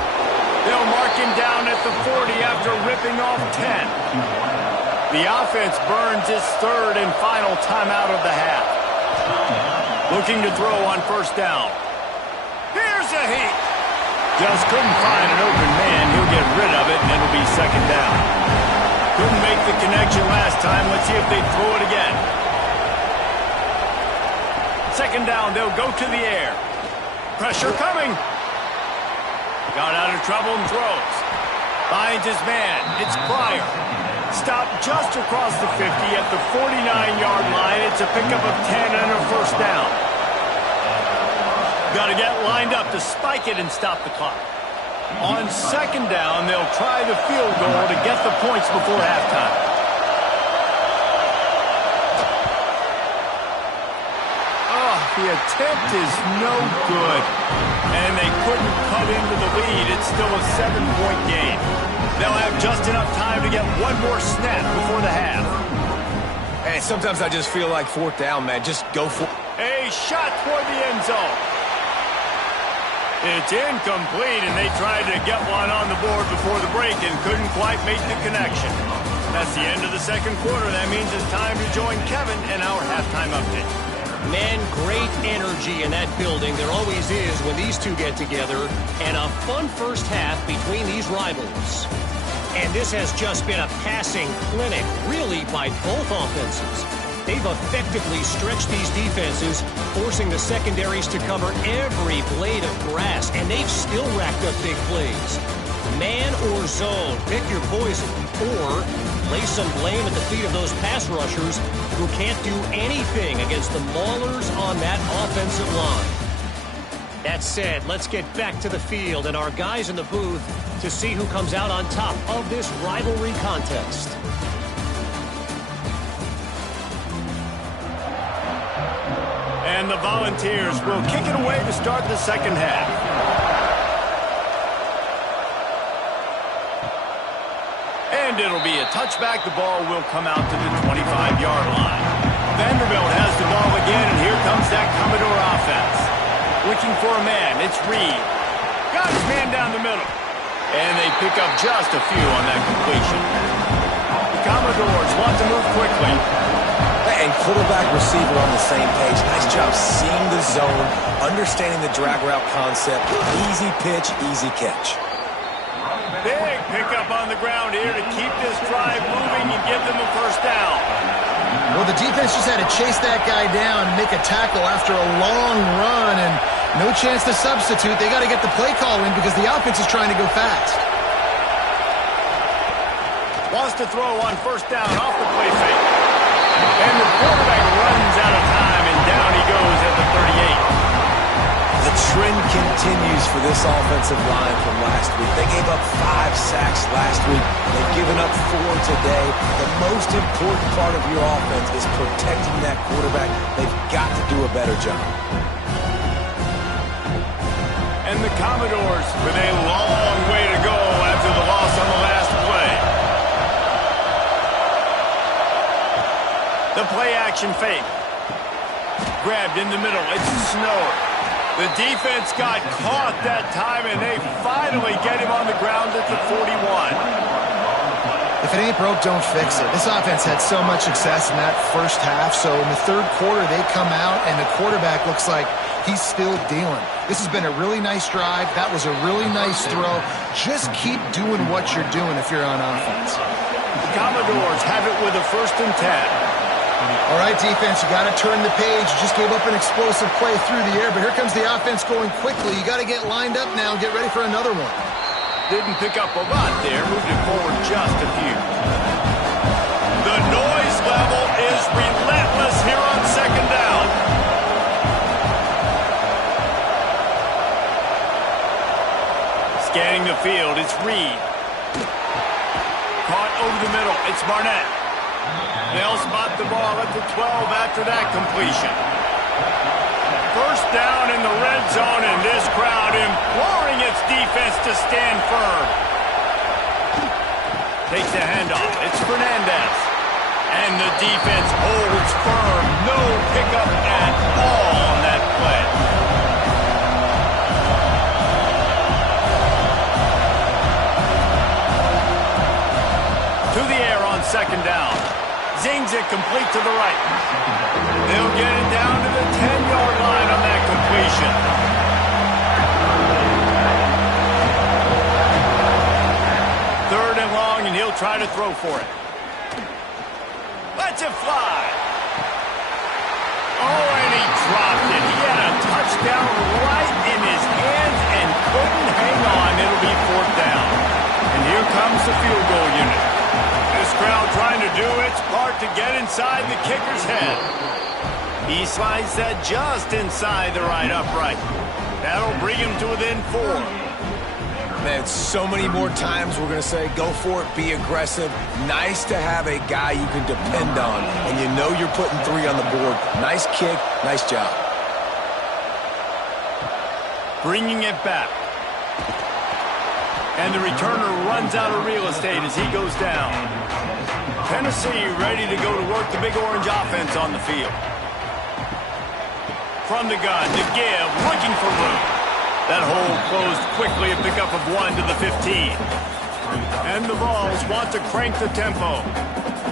They'll mark him down at the 40 after ripping off 10. The offense burns its 3rd and final timeout of the half. Looking to throw on 1st down. Here's a heat. Just couldn't find an open man. He'll get rid of it, and it'll be 2nd down. Couldn't make the connection last time. Let's see if they throw it again. 2nd down, they'll go to the air. Pressure coming. Got out of trouble and throws. Finds his man. It's Pryor. Stopped just across the 50 at the 49-yard line. It's a pickup of 10 and a 1st down. Got to get lined up to spike it and stop the clock. On 2nd down, they'll try the field goal to get the points before halftime. Oh, the attempt is no good. And they couldn't cut into the lead. It's still a 7-point game. They'll have just enough time to get one more snap before the half. Hey, sometimes I just feel like 4th down, man. Just go for it. A shot toward the end zone. It's incomplete, and they tried to get one on the board before the break and couldn't quite make the connection. That's the end of the 2nd quarter. That means it's time to join Kevin in our halftime update. Man, great energy in that building. There always is when these two get together. And a fun first half between these rivals. And this has just been a passing clinic, really, by both offenses. They've effectively stretched these defenses, forcing the secondaries to cover every blade of grass, and they've still racked up big plays. Man or zone, pick your poison, or lay some blame at the feet of those pass rushers who can't do anything against the maulers on that offensive line. That said, let's get back to the field and our guys in the booth to see who comes out on top of this rivalry contest. And the Volunteers will kick it away to start the second half. And it'll be a touchback. The ball will come out to the 25-yard line. Vanderbilt has the ball again, and here comes that Commodore offense. Looking for a man. It's Reed. Got his man down the middle. And they pick up just a few on that completion. The Commodores want to move quickly. And quarterback receiver on the same page. Nice job seeing the zone, understanding the drag route concept. Easy pitch, easy catch. Big pickup on the ground here to keep this drive moving and give them a first down. Well, the defense just had to chase that guy down and make a tackle after a long run, and no chance to substitute. They got to get the play call in because the offense is trying to go fast. Wants to throw on first down off the play fake. And the quarterback runs out of time, and down he goes at the 38. The trend continues for this offensive line from last week. They gave up 5 sacks last week. They've given up 4 today. The most important part of your offense is protecting that quarterback. They've got to do a better job. And the Commodores with a long way to go after the loss on the last play. The play action fake. Grabbed in the middle. It's Snow. The defense got caught that time, and they finally get him on the ground at the 41. If it ain't broke, don't fix it. This offense had so much success in that first half, so in the third quarter they come out, and the quarterback looks like he's still dealing. This has been a really nice drive. That was a really nice throw. Just keep doing what you're doing if you're on offense. The Commodores have it with a 1st and 10. All right, defense, you got to turn the page. You just gave up an explosive play through the air, but here comes the offense going quickly. You got to get lined up now and get ready for another one. Didn't pick up a lot there. Moved it forward just a few. The noise level is relentless here on second down. Scanning the field, it's Reed. Caught over the middle, it's Barnett. They'll spot the ball at the 12 after that completion. First down in the red zone, and this crowd imploring its defense to stand firm. Takes the handoff. It's Fernandez. And the defense holds firm. No pickup at all on that play. To the air on second down. Zings it complete to the right. They'll get it down to the 10-yard line on that completion. Third and long, and he'll try to throw for it. Lets it fly. Oh, and he dropped it. He had a touchdown right in his hands and couldn't hang on. It'll be 4th down. And here comes the field goal unit. This crowd trying to do its part to get inside the kicker's head. He slides that just inside the right upright. That'll bring him to within 4. Man, so many more times we're going to say, go for it, be aggressive. Nice to have a guy you can depend on, and you know you're putting 3 on the board. Nice kick, nice job. Bringing it back. And the returner runs out of real estate as he goes down. Tennessee ready to go to work the Big Orange offense on the field. From the gun to give, looking for room. That hole closed quickly, a pickup of 1 to the 15. And the Vols want to crank the tempo.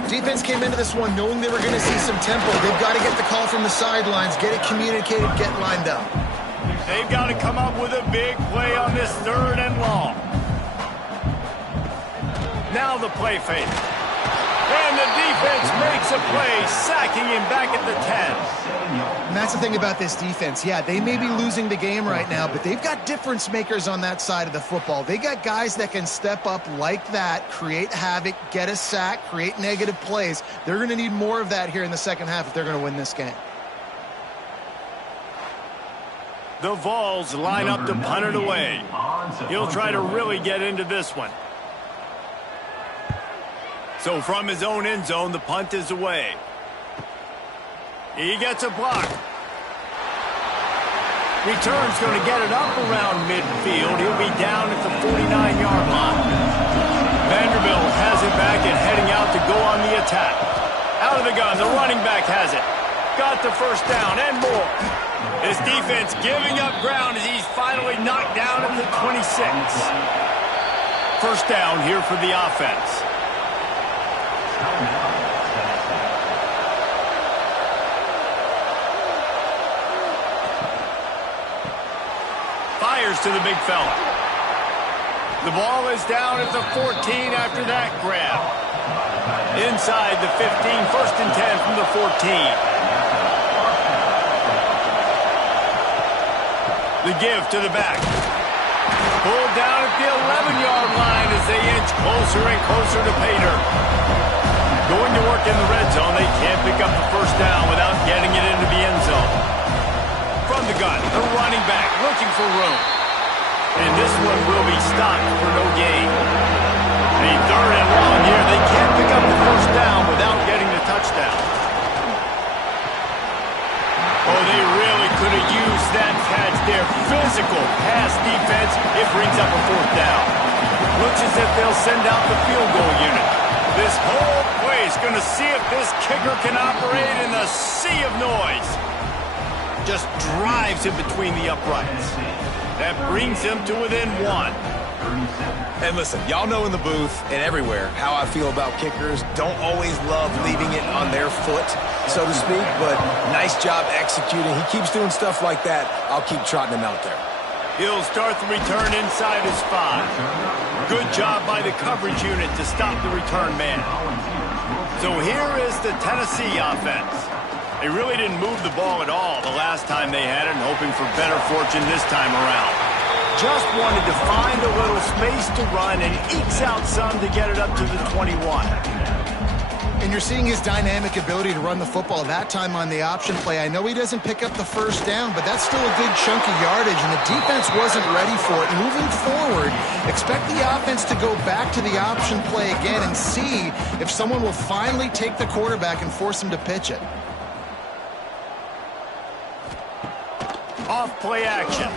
Defense came into this one knowing they were going to see some tempo. They've got to get the call from the sidelines, get it communicated, get lined up. They've got to come up with a big play on this 3rd and long. Now the play fake. And the defense makes a play, sacking him back at the 10. And that's the thing about this defense. Yeah, they may be losing the game right now, but they've got difference makers on that side of the football. They got guys that can step up like that, create havoc, get a sack, create negative plays. They're going to need more of that here in the second half if they're going to win this game. The Vols line up to punt it away. He'll try to really get into this one. So from his own end zone, the punt is away. He gets a block. Return's going to get it up around midfield. He'll be down at the 49-yard line. Vanderbilt has it back and heading out to go on the attack. Out of the gun, the running back has it. Got the first down and more. His defense giving up ground as he's finally knocked down at the 26. First down here for the offense. Fires to the big fella. The ball is down at the 14 after that grab. Inside the 15, 1st and 10 from the 14. The give to the back. Pulled down at the 11-yard line as they inch closer and closer to pay dirt. Going to work in the red zone, they can't pick up the first down without getting it into the end zone. From the gun, the running back looking for room. And this one will be stopped for no gain. A 3rd and long here. They can't pick up the first down without getting the touchdown. Oh, they really could have used that catch there. Physical pass defense. It brings up a 4th down. Looks as if they'll send out the field goal unit. This whole play is going to see if this kicker can operate in the sea of noise. Just drives in between the uprights. That brings him to within 1. And listen, y'all know in the booth and everywhere how I feel about kickers. Don't always love leaving it on their foot, so to speak, but nice job executing. He keeps doing stuff like that. I'll keep trotting him out there. He'll start the return inside his 5. Good job by the coverage unit to stop the return man. So here is the Tennessee offense. They really didn't move the ball at all the last time they had it, and hoping for better fortune this time around. Just wanted to find a little space to run and ekes out some to get it up to the 21. And you're seeing his dynamic ability to run the football that time on the option play. I know he doesn't pick up the first down, but that's still a good chunk of yardage, and the defense wasn't ready for it. Moving forward, expect the offense to go back to the option play again and see if someone will finally take the quarterback and force him to pitch it. Off play action.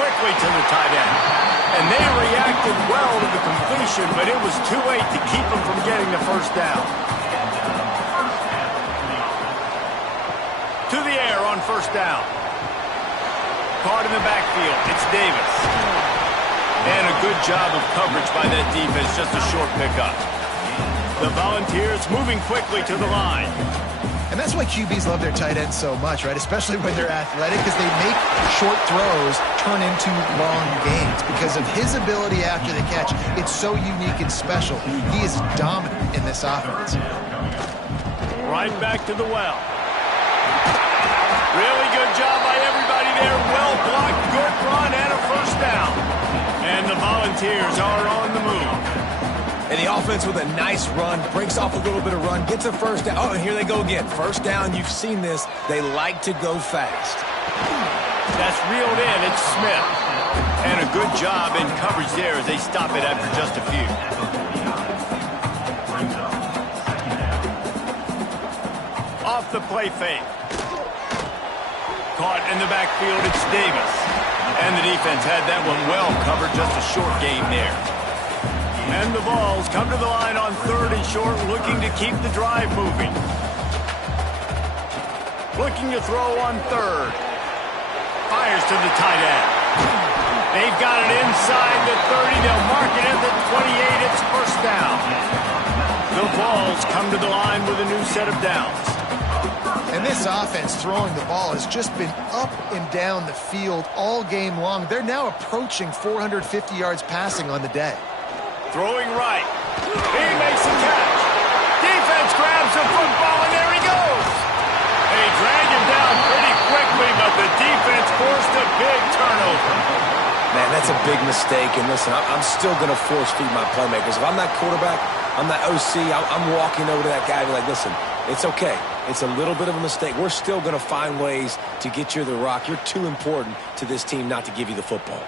Quickly to the tight end. And they reacted well to the completion, but it was too late to keep them from getting the first down. To the air on first down. Caught in the backfield. It's Davis. And a good job of coverage by that defense. Just a short pickup. The Volunteers moving quickly to the line. And that's why QBs love their tight ends so much, right? Especially when they're athletic, because they make short throws turn into long gains. Because of his ability after the catch, it's so unique and special. He is dominant in this offense. Right back to the well. Really good job by everybody there. Well blocked, good run, and a first down. And the Volunteers are on the move. And the offense with a nice run, breaks off a little bit of run, gets a first down. Oh, and here they go again. First down, you've seen this. They like to go fast. That's reeled in. It's Smith. And a good job in coverage there as they stop it after just a few. Off the play fake. Caught in the backfield, it's Davis. And the defense had that one well covered, just a short game there. And the Vols come to the line on 3rd and short, looking to keep the drive moving. Looking to throw on 3rd. Fires to the tight end. They've got it inside the 30. They'll mark it at the 28. It's first down. The Vols come to the line with a new set of downs. And this offense throwing the ball has just been up and down the field all game long. They're now approaching 450 yards passing on the day. Throwing right. He makes a catch. Defense grabs the football, and there he goes. They drag him down pretty quickly, but the defense forced a big turnover. Man, that's a big mistake. And listen, I'm still going to force feed my playmakers. If I'm that quarterback, I'm that OC, I'm walking over to that guy and be like, listen, it's okay. It's a little bit of a mistake. We're still going to find ways to get you the rock. You're too important to this team not to give you the football.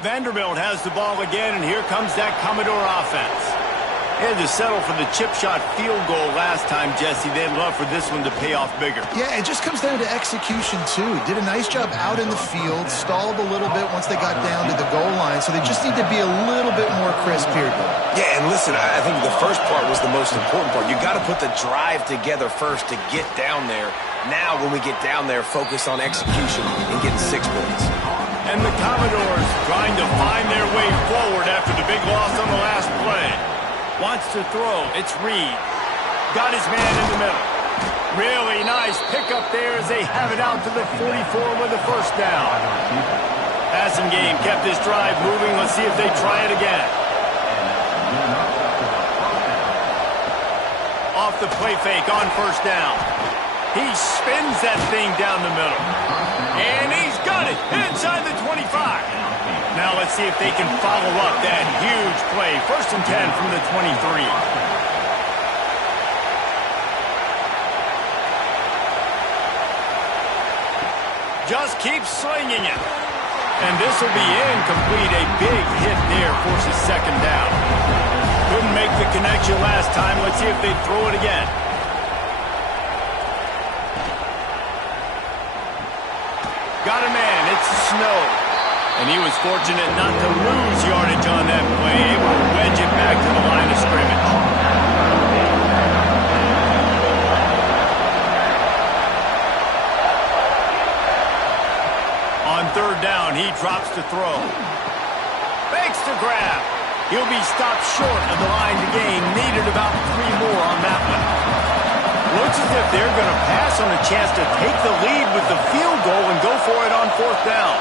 Vanderbilt has the ball again, and here comes that Commodore offense. They had to settle for the chip shot field goal last time, Jesse. They'd love for this one to pay off bigger. Yeah, it just comes down to execution, too. Did a nice job out in the field, stalled a little bit once they got down to the goal line, so they just need to be a little bit more crisp here. Yeah, and listen, I think the first part was the most important part. You got to put the drive together first to get down there. Now, when we get down there, focus on execution and getting 6 points. And the Commodores trying to find their way forward after the big loss on the last play. Wants to throw. It's Reed. Got his man in the middle. Really nice pickup there as they have it out to the 44 with the first down. Passing game kept this drive moving. Let's see if they try it again. Off the play fake on first down. He spins that thing down the middle. And he's got it inside the 25. Now let's see if they can follow up that huge play. First and 10 from the 23. Just keep slinging it. And this will be incomplete. A big hit there forces second down. Couldn't make the connection last time. Let's see if they throw it again. Got a man. It's Snow. And he was fortunate not to lose yardage on that play. Able to wedge it back to the line of scrimmage. On third down, he drops to throw. Fakes to grab. He'll be stopped short of the line to gain. Needed about 3 more on that one. Looks as if they're going to pass on a chance to take the lead with the field goal and go for it on fourth down.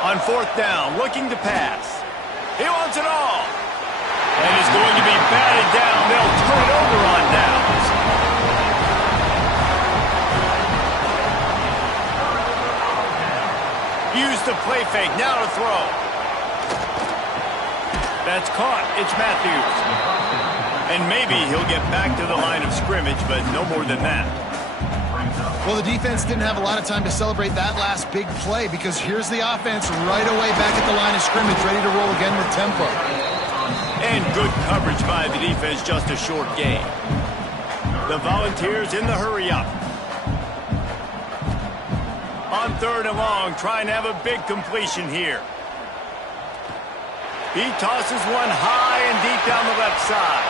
On fourth down, looking to pass. He wants it all. And is going to be batted down. They'll turn it over on downs. Use the play fake. Now to throw. That's caught. It's Matthews. And maybe he'll get back to the line of scrimmage, but no more than that. Well, the defense didn't have a lot of time to celebrate that last big play because here's the offense right away back at the line of scrimmage, ready to roll again with tempo. And good coverage by the defense, just a short gain. The Volunteers in the hurry-up. On third and long, trying to have a big completion here. He tosses one high and deep down the left side.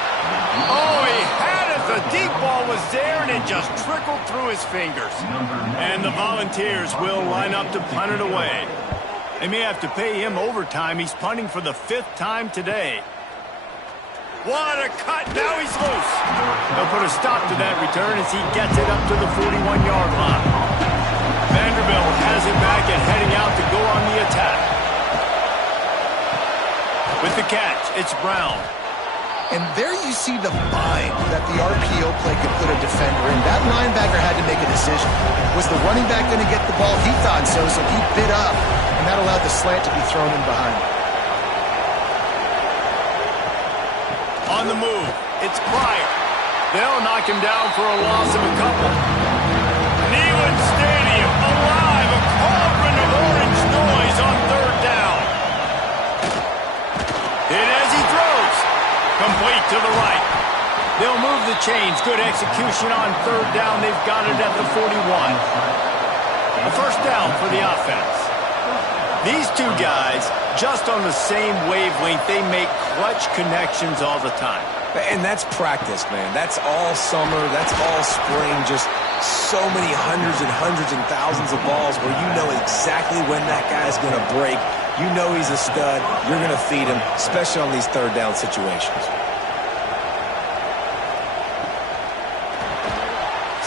Oh, he had it. The deep ball was there, and it just trickled through his fingers. And the Volunteers will line up to punt it away. They may have to pay him overtime. He's punting for the 5th time today. What a cut. Now he's loose. They'll put a stop to that return as he gets it up to the 41-yard line. Vanderbilt has it back and heading out to go on the attack. With the catch, it's Brown. And there you see the bind that the RPO play could put a defender in. That linebacker had to make a decision. Was the running back going to get the ball? He thought so, so he bit up, and that allowed the slant to be thrown in behind. On the move, it's Pryor. They'll knock him down for a loss of a couple. Neyland Stadium, alive, a cauldron of orange noise on third down. Hit as he throws. Complete to the right. They'll move the chains. Good execution on third down. They've got it at the 41. A first down for the offense. These two guys, just on the same wavelength, they make clutch connections all the time. And that's practice, man. That's all summer. That's all spring. Just so many hundreds and thousands of balls where you know exactly when that guy's going to break. You know he's a stud. You're going to feed him, especially on these third down situations.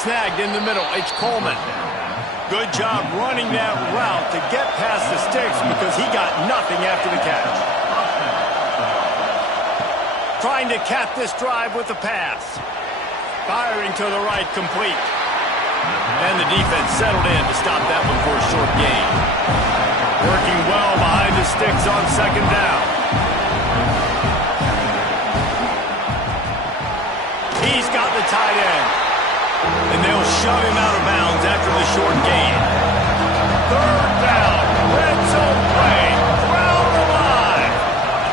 Snagged in the middle. It's Coleman. Good job running that route to get past the sticks because he got nothing after the catch. Trying to cap this drive with the pass. Firing to the right, complete. And the defense settled in to stop that one for a short gain. Working well behind the sticks on second down. He's got the tight end. And they'll shove him out of bounds after the short gain. Third down. Red zone play. Crowd alive.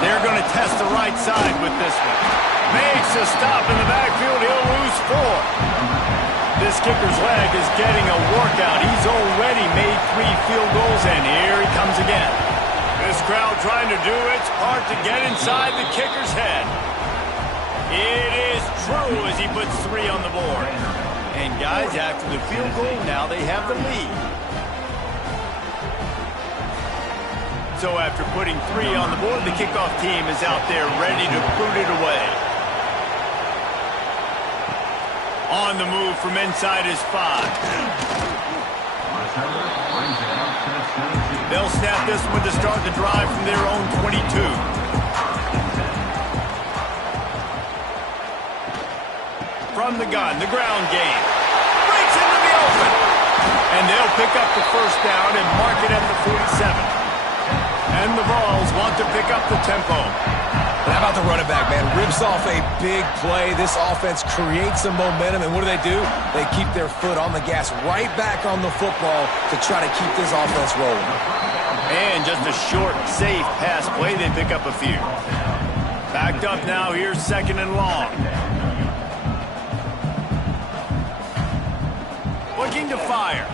They're going to test the right side with this one. Makes a stop in the backfield. He'll lose 4. This kicker's leg is getting a workout. He's already made 3 field goals, and here he comes again. This crowd trying to do its part to get inside the kicker's head. It is true as he puts 3 on the board. And guys, after the field goal, now they have the lead. So after putting 3 on the board, the kickoff team is out there ready to boot it away. On the move from inside his 5. They'll snap this one to start the drive from their own 22. From the gun, the ground game. Breaks into the open. And they'll pick up the first down and mark it at the 47. And the Vols want to pick up the tempo. How about the running back, man? Rips off a big play. This offense creates some momentum, and what do? They keep their foot on the gas, right back on the football to try to keep this offense rolling. And just a short, safe pass play. They pick up a few. Backed up now. Here's second and long. Looking to fire.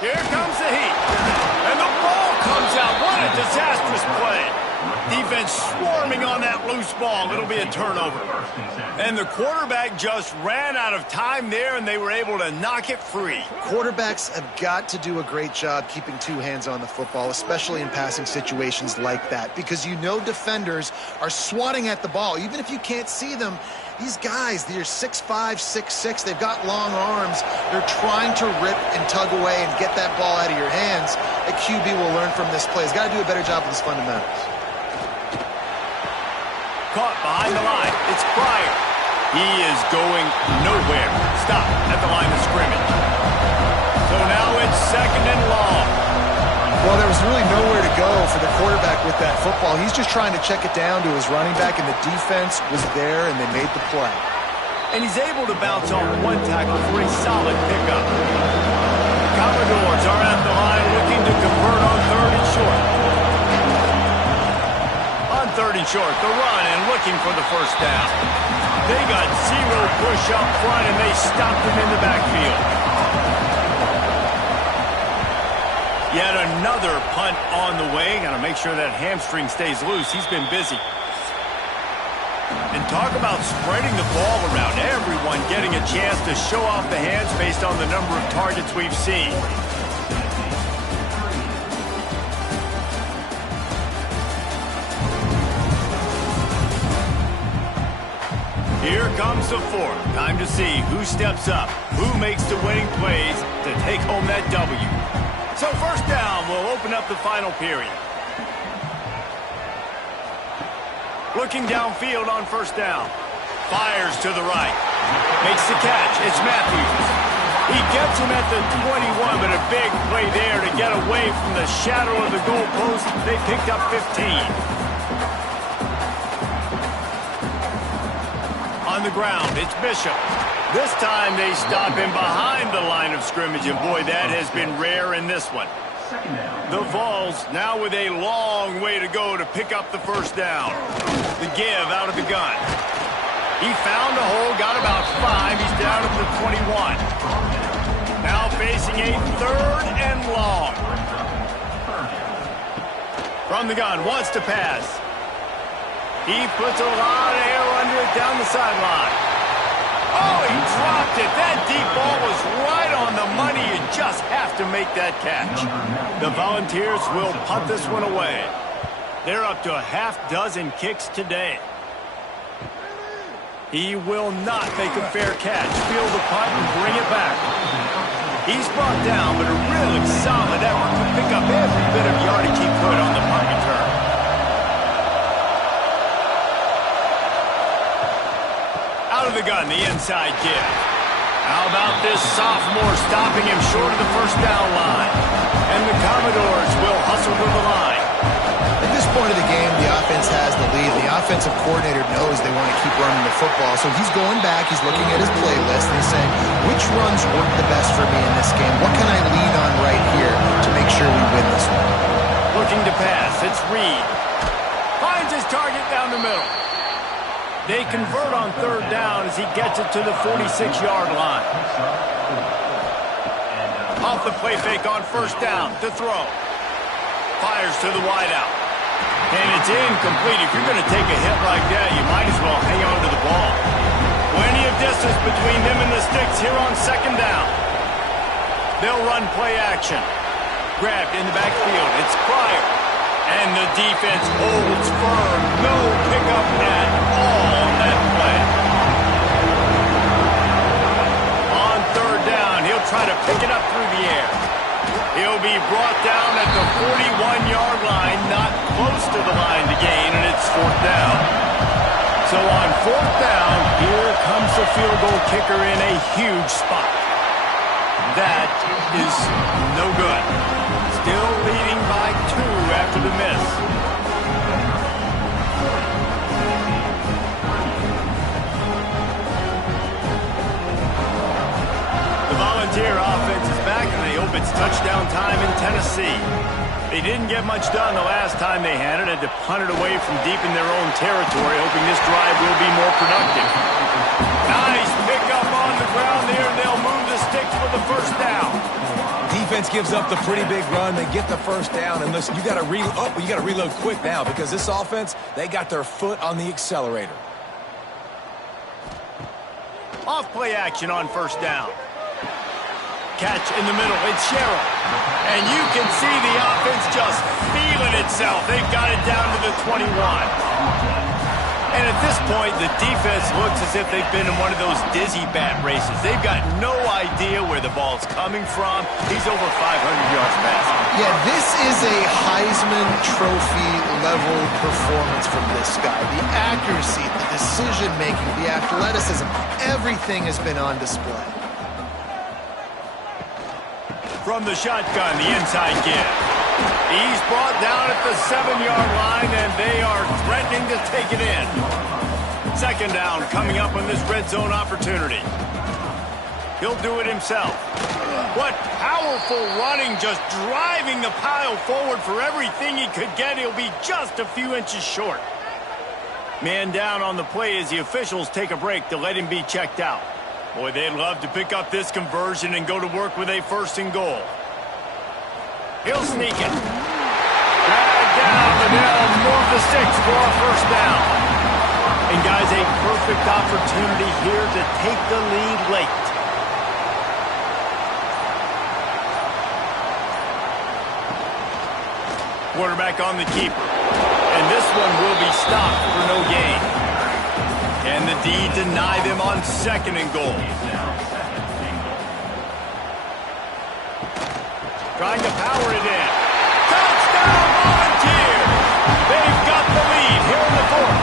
Here comes the heat. And the ball comes out. What a disastrous play. Defense swarming on that loose ball. It'll be a turnover. And the quarterback just ran out of time there, and they were able to knock it free. Quarterbacks have got to do a great job keeping 2 hands on the football, especially in passing situations like that, because you know defenders are swatting at the ball. Even if you can't see them, these guys, they're 6'5", 6'6", they've got long arms. They're trying to rip and tug away and get that ball out of your hands. A QB will learn from this play. He's got to do a better job with his fundamentals. Caught behind the line. It's Pryor. He is going nowhere. Stop at the line of scrimmage. So now it's second and long. Well, there was really nowhere to go for the quarterback with that football. He's just trying to check it down to his running back, and the defense was there, and they made the play. And he's able to bounce off 1 tackle for a solid pickup. Commodores are at the line looking to convert on 3rd and short. On 3rd and short, the run and looking for the first down. They got 0 push up front, and they stopped him in the backfield. Yet another punt on the way. Got to make sure that hamstring stays loose. He's been busy. And talk about spreading the ball around. Everyone getting a chance to show off the hands based on the number of targets we've seen. Here comes the 4th. Time to see who steps up, who makes the winning plays to take home that W. So first down will open up the final period. Looking downfield on first down. Fires to the right. Makes the catch. It's Matthews. He gets him at the 21, but a big play there to get away from the shadow of the goalpost. They picked up 15. On the ground, it's Bishop. This time they stop him behind the line of scrimmage, and boy, that has been rare in this one. The Vols now with a long way to go to pick up the first down. The give out of the gun. He found a hole, got about 5. He's down at the 21. Now facing a 3rd and long. From the gun, wants to pass. He puts a lot of air under it down the sideline. Oh, he dropped it. That deep ball was right on the money. You just have to make that catch. The Volunteers will punt this one away. They're up to a half-dozen kicks today. He will not make a fair catch. Field the punt and bring it back. He's brought down, but a really solid effort to pick up every bit of yardage he could on the punt return. Out of the gun, the inside give. How about this sophomore stopping him short of the first down line? And the Commodores will hustle to the line. At this point of the game, the offense has the lead. The offensive coordinator knows they want to keep running the football, so he's going back, he's looking at his playlist, and he's saying, which runs work the best for me in this game? What can I lean on right here to make sure we win this one? Looking to pass, it's Reed. Finds his target down the middle. They convert on third down as he gets it to the 46-yard line. Off the play fake on first down to throw. Fires to the wideout. And it's incomplete. If you're going to take a hit like that, you might as well hang on to the ball. Plenty of distance between them and the sticks here on second down. They'll run play action. Grabbed in the backfield. It's Pryor. And the defense holds firm. No pickup at all on that play. On third down, he'll try to pick it up through the air. He'll be brought down at the 41-yard line, not close to the line to gain, and it's fourth down. So on fourth down, here comes the field goal kicker in a huge spot. That is no good. Still leading by 2 after the miss. The Volunteer offense is back, and they hope it's touchdown time in Tennessee. They didn't get much done the last time they had it. Had to punt it away from deep in their own territory, hoping this drive will be more productive. Nice pickup on the ground there, and they'll move the sticks for the first down. Defense gives up the pretty big run. They get the first down. And listen, you got to reload quick now because this offense, they got their foot on the accelerator. Off play action on first down. Catch in the middle. It's Sherrill. And you can see the offense just feeling itself. They've got it down to the 21. And at this point, the defense looks as if they've been in one of those dizzy bat races. They've got no idea where the ball's coming from. He's over 500 yards passing. Yeah, this is a Heisman Trophy level performance from this guy. The accuracy, the decision-making, the athleticism, everything has been on display. From the shotgun, the inside give. He's brought down at the 7-yard line, and they are threatening to take it in. Second down coming up on this red zone opportunity. He'll do it himself. What powerful running, just driving the pile forward for everything he could get. He'll be just a few inches short. Man down on the play as the officials take a break to let him be checked out. Boy, they'd love to pick up this conversion and go to work with a first and goal. He'll sneak it. Dragged down, but they'll move the sticks for a first down. And guys, a perfect opportunity here to take the lead late. Quarterback on the keeper. And this one will be stopped for no gain. And the D deny them on second and goal. Trying to power it in. Touchdown, Volunteers! They've got the lead here in the fourth.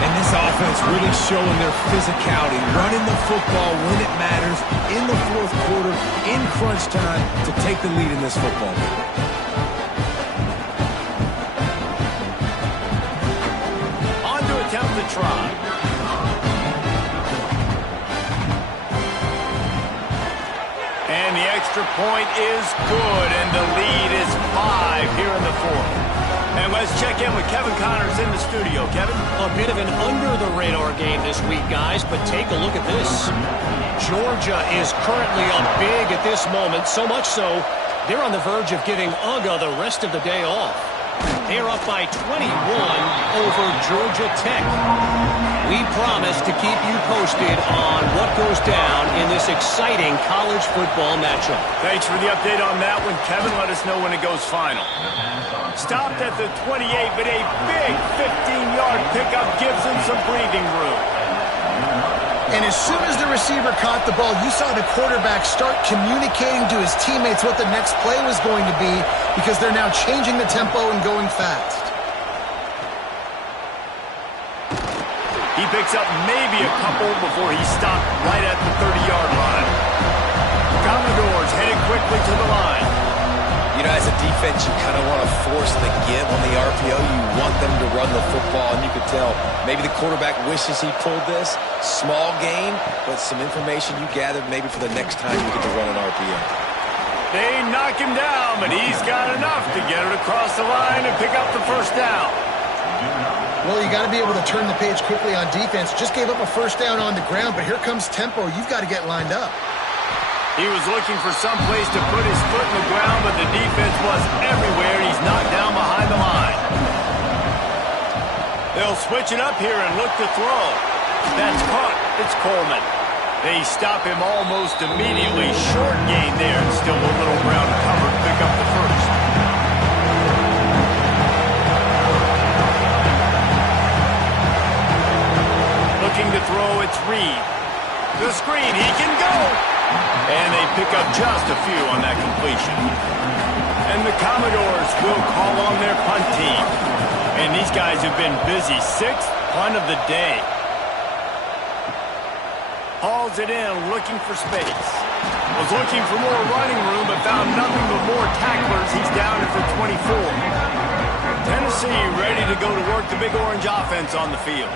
And this offense really showing their physicality, running the football when it matters, in the fourth quarter, in crunch time, to take the lead in this football game. Attempt to try. And the extra point is good, and the lead is 5 here in the fourth. And let's check in with Kevin Connors in the studio. Kevin? A bit of an under-the-radar game this week, guys, but take a look at this. Georgia is currently up big at this moment, so much so, they're on the verge of giving UGA the rest of the day off. They're up by 21 over Georgia Tech. We promise to keep you posted on what goes down in this exciting college football matchup. Thanks for the update on that one, Kevin. Let us know when it goes final. Stopped at the 28, but a big 15-yard pickup gives him some breathing room. And as soon as the receiver caught the ball, you saw the quarterback start communicating to his teammates what the next play was going to be because they're now changing the tempo and going fast. He picks up maybe a couple before he stopped right at the 30-yard line. Commodores headed quickly to the line. You know, as a defense, you kind of want to force the give on the RPO. You want them to run the football, and you could tell maybe the quarterback wishes he pulled this. Small gain, but some information you gathered maybe for the next time you get to run an RPO. They knock him down, but he's got enough to get it across the line and pick up the first down. Well, you got to be able to turn the page quickly on defense. Just gave up a first down on the ground, but here comes tempo. You've got to get lined up. He was looking for some place to put his foot in the ground, but the defense was everywhere. He's knocked down behind the line. They'll switch it up here and look to throw. That's caught. It's Coleman. They stop him almost immediately. Short gain there, and still a little ground to cover to pick up the first. Looking to throw, it's Reed. The screen, he can go. And they pick up just a few on that completion. And the Commodores will call on their punt team. And these guys have been busy. Sixth punt of the day. Hauls it in, looking for space. Was looking for more running room, but found nothing but more tacklers. He's down at the 24. Tennessee ready to go to work the Big Orange offense on the field.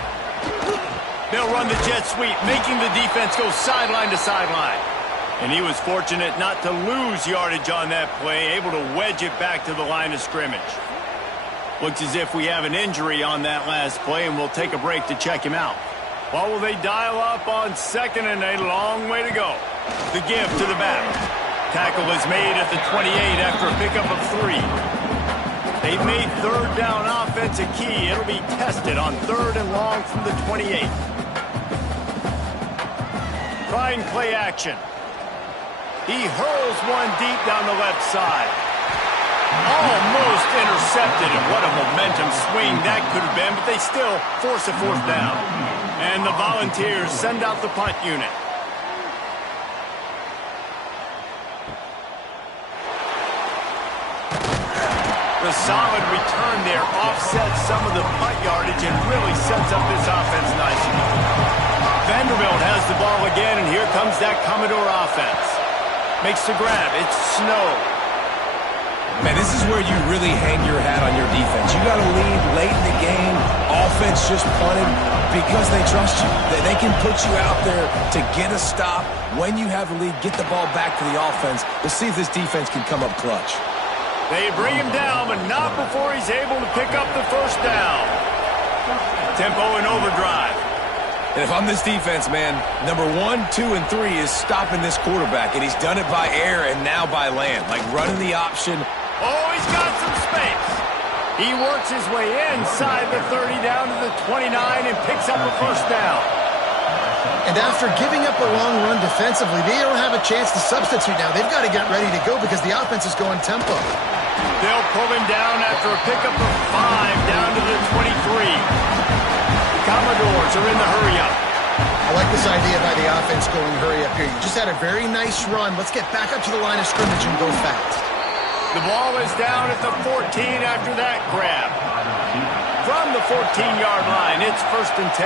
They'll run the jet sweep, making the defense go sideline to sideline. And he was fortunate not to lose yardage on that play, able to wedge it back to the line of scrimmage. Looks as if we have an injury on that last play, and we'll take a break to check him out. What will they dial up on second and a long way to go? The give to the back. Tackle is made at the 28 after a pickup of 3. They've made third down offense a key. It'll be tested on third and long from the 28. Trying play action. He hurls one deep down the left side. Almost intercepted, and what a momentum swing that could have been, but they still force a fourth down. And the Volunteers send out the punt unit. The solid return there offsets some of the punt yardage and really sets up this offense nicely. Vanderbilt has the ball again, and here comes that Commodore offense. Makes the grab. It's Snow. Man, this is where you really hang your hat on your defense. You got to lead late in the game. Offense just punted because they trust you. They can put you out there to get a stop. When you have the lead, get the ball back to the offense. Let's see if this defense can come up clutch. They bring him down, but not before he's able to pick up the first down. Tempo and overdrive. And if I'm this defense, man, number 1, 2, and 3 is stopping this quarterback, and he's done it by air and now by land, like running the option. Oh, he's got some space. He works his way inside the 30 down to the 29 and picks up a first down. And after giving up a long run defensively, they don't have a chance to substitute now. They've got to get ready to go because the offense is going tempo. They'll pull him down after a pickup of 5 down to the 23. Commodores are in the hurry-up. I like this idea by the offense going hurry-up here. You just had a very nice run. Let's get back up to the line of scrimmage and go fast. The ball is down at the 14 after that grab. From the 14-yard line, it's 1st and 10.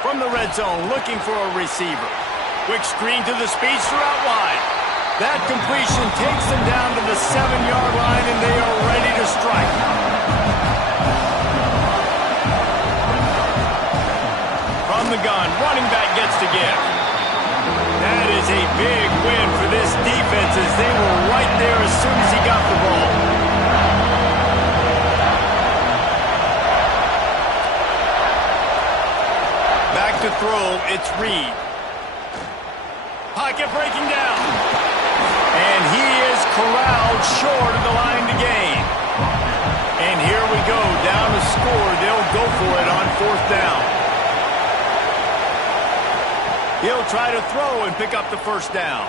From the red zone, looking for a receiver. Quick screen to the speedster out wide. That completion takes them down to the 7-yard line, and they are ready to strike. From the gun, running back gets to give. That is a big win for this defense as they were right there as soon as he got the ball. Back to throw, it's Reed. pocket breaking down. And he is corralled short of the line to gain. And here we go, down to score. They'll go for it on 4th down. He'll try to throw and pick up the 1st down.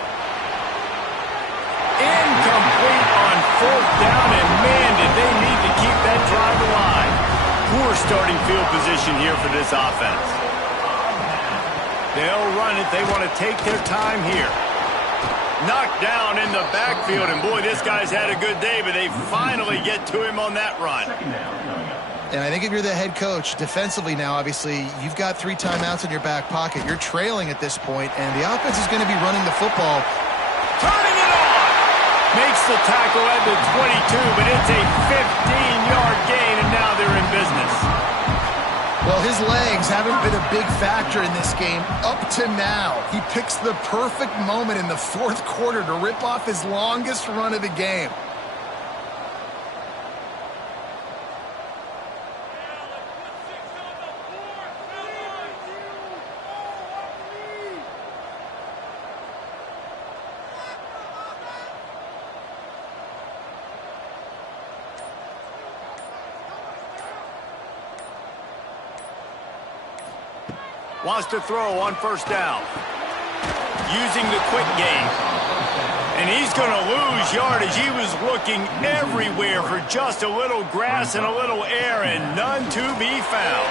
Incomplete on 4th down, and man, did they need to keep that drive alive. Poor starting field position here for this offense. They'll run it. They want to take their time here. Knocked down in the backfield, and boy, this guy's had a good day, but they finally get to him on that run. And I think if you're the head coach, defensively now, obviously, you've got 3 timeouts in your back pocket. You're trailing at this point, and the offense is going to be running the football. Turning it on! Makes the tackle at the 22, but it's a 15-yard gain, and now they're in business. Well, his legs haven't been a big factor in this game up to now. He picks the perfect moment in the 4th quarter to rip off his longest run of the game. Wants to throw on 1st down. Using the quick game. And he's going to lose yardage. He was looking everywhere for just a little grass and a little air, and none to be found.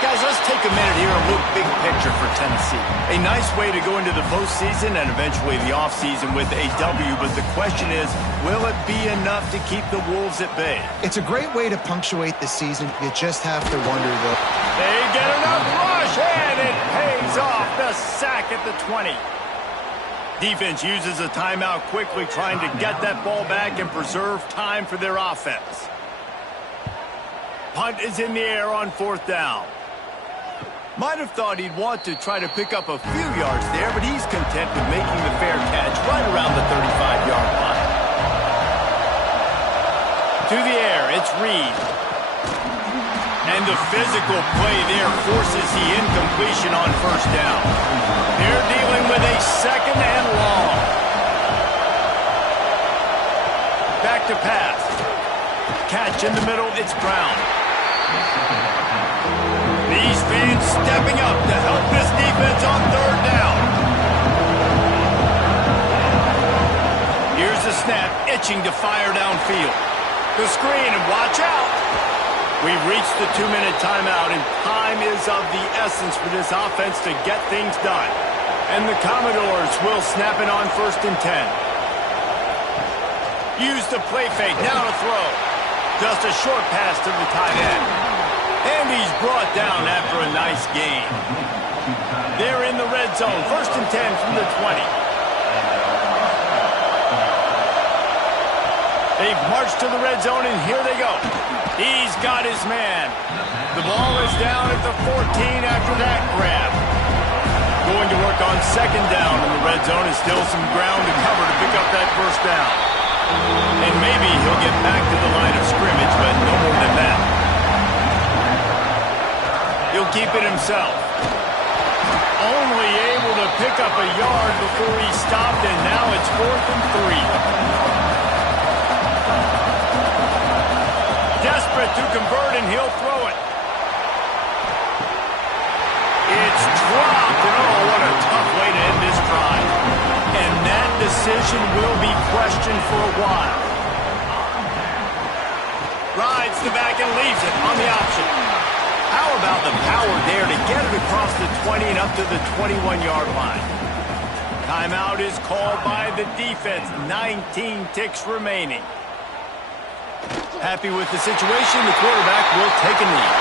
Guys, let's take a minute here and look big picture for Tennessee. A nice way to go into the postseason and eventually the offseason with a W, but the question is, will it be enough to keep the Wolves at bay? It's a great way to punctuate the season. You just have to wonder, though. They get enough rush, and it pays off. The sack at the 20. Defense uses a timeout quickly, trying to get that ball back and preserve time for their offense. Punt is in the air on 4th down. Might have thought he'd want to try to pick up a few yards there, but he's content with making the fair catch right around the 35-yard line. To the air, it's Reed. And the physical play there forces the incompletion on 1st down. They're dealing with a 2nd and long. Back to pass. Catch in the middle, it's Brown. These fans stepping up to help this defense on 3rd down. Here's the snap, itching to fire downfield. The screen, and watch out. We've reached the 2-minute timeout, and time is of the essence for this offense to get things done. And the Commodores will snap it on 1st and 10. Use the play fake, now to throw. Just a short pass to the tight end. And he's brought down after a nice gain. They're in the red zone. 1st and 10 from the 20. They've marched to the red zone, and here they go. He's got his man. The ball is down at the 14 after that grab. Going to work on 2nd down in the red zone, and still some ground to cover to pick up that 1st down. And maybe he'll get back to the line of scrimmage, but no more than that. He'll keep it himself. Only able to pick up a yard before he stopped, and now it's 4th and 3. Desperate to convert, and he'll throw it. It's dropped, and oh, what a tough way to end this drive. And that decision will be questioned for a while. Rides the back and leaves it on the option. How about the power there to get it across the 20 and up to the 21-yard line? Timeout is called by the defense. 19 ticks remaining. Happy with the situation, the quarterback will take a knee.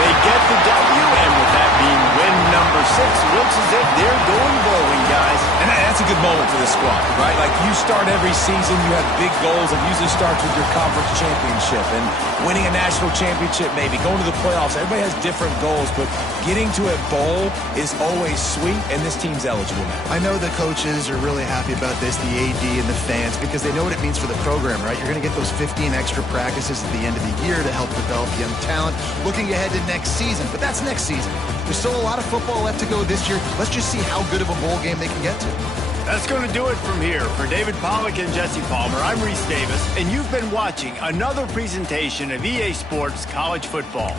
They get the W, and with that being win number 6, looks as if they're going bowling, guys. And that's a good moment for this squad, right? Like, you start every season, you have big goals. It usually starts with your conference championship and winning a national championship, maybe going to the playoffs. Everybody has different goals, but getting to a bowl is always sweet, and this team's eligible now. I know the coaches are really happy about this, the AD and the fans, because they know what it means for the program, right? You're going to get those 15 extra practices at the end of the year to help develop young talent, looking ahead to next season. But that's next season. There's still a lot of football left to go this year. Let's just see how good of a bowl game they can get to. That's going to do it from here. For David Pollack and Jesse Palmer, I'm Reese Davis, and you've been watching another presentation of EA Sports College Football.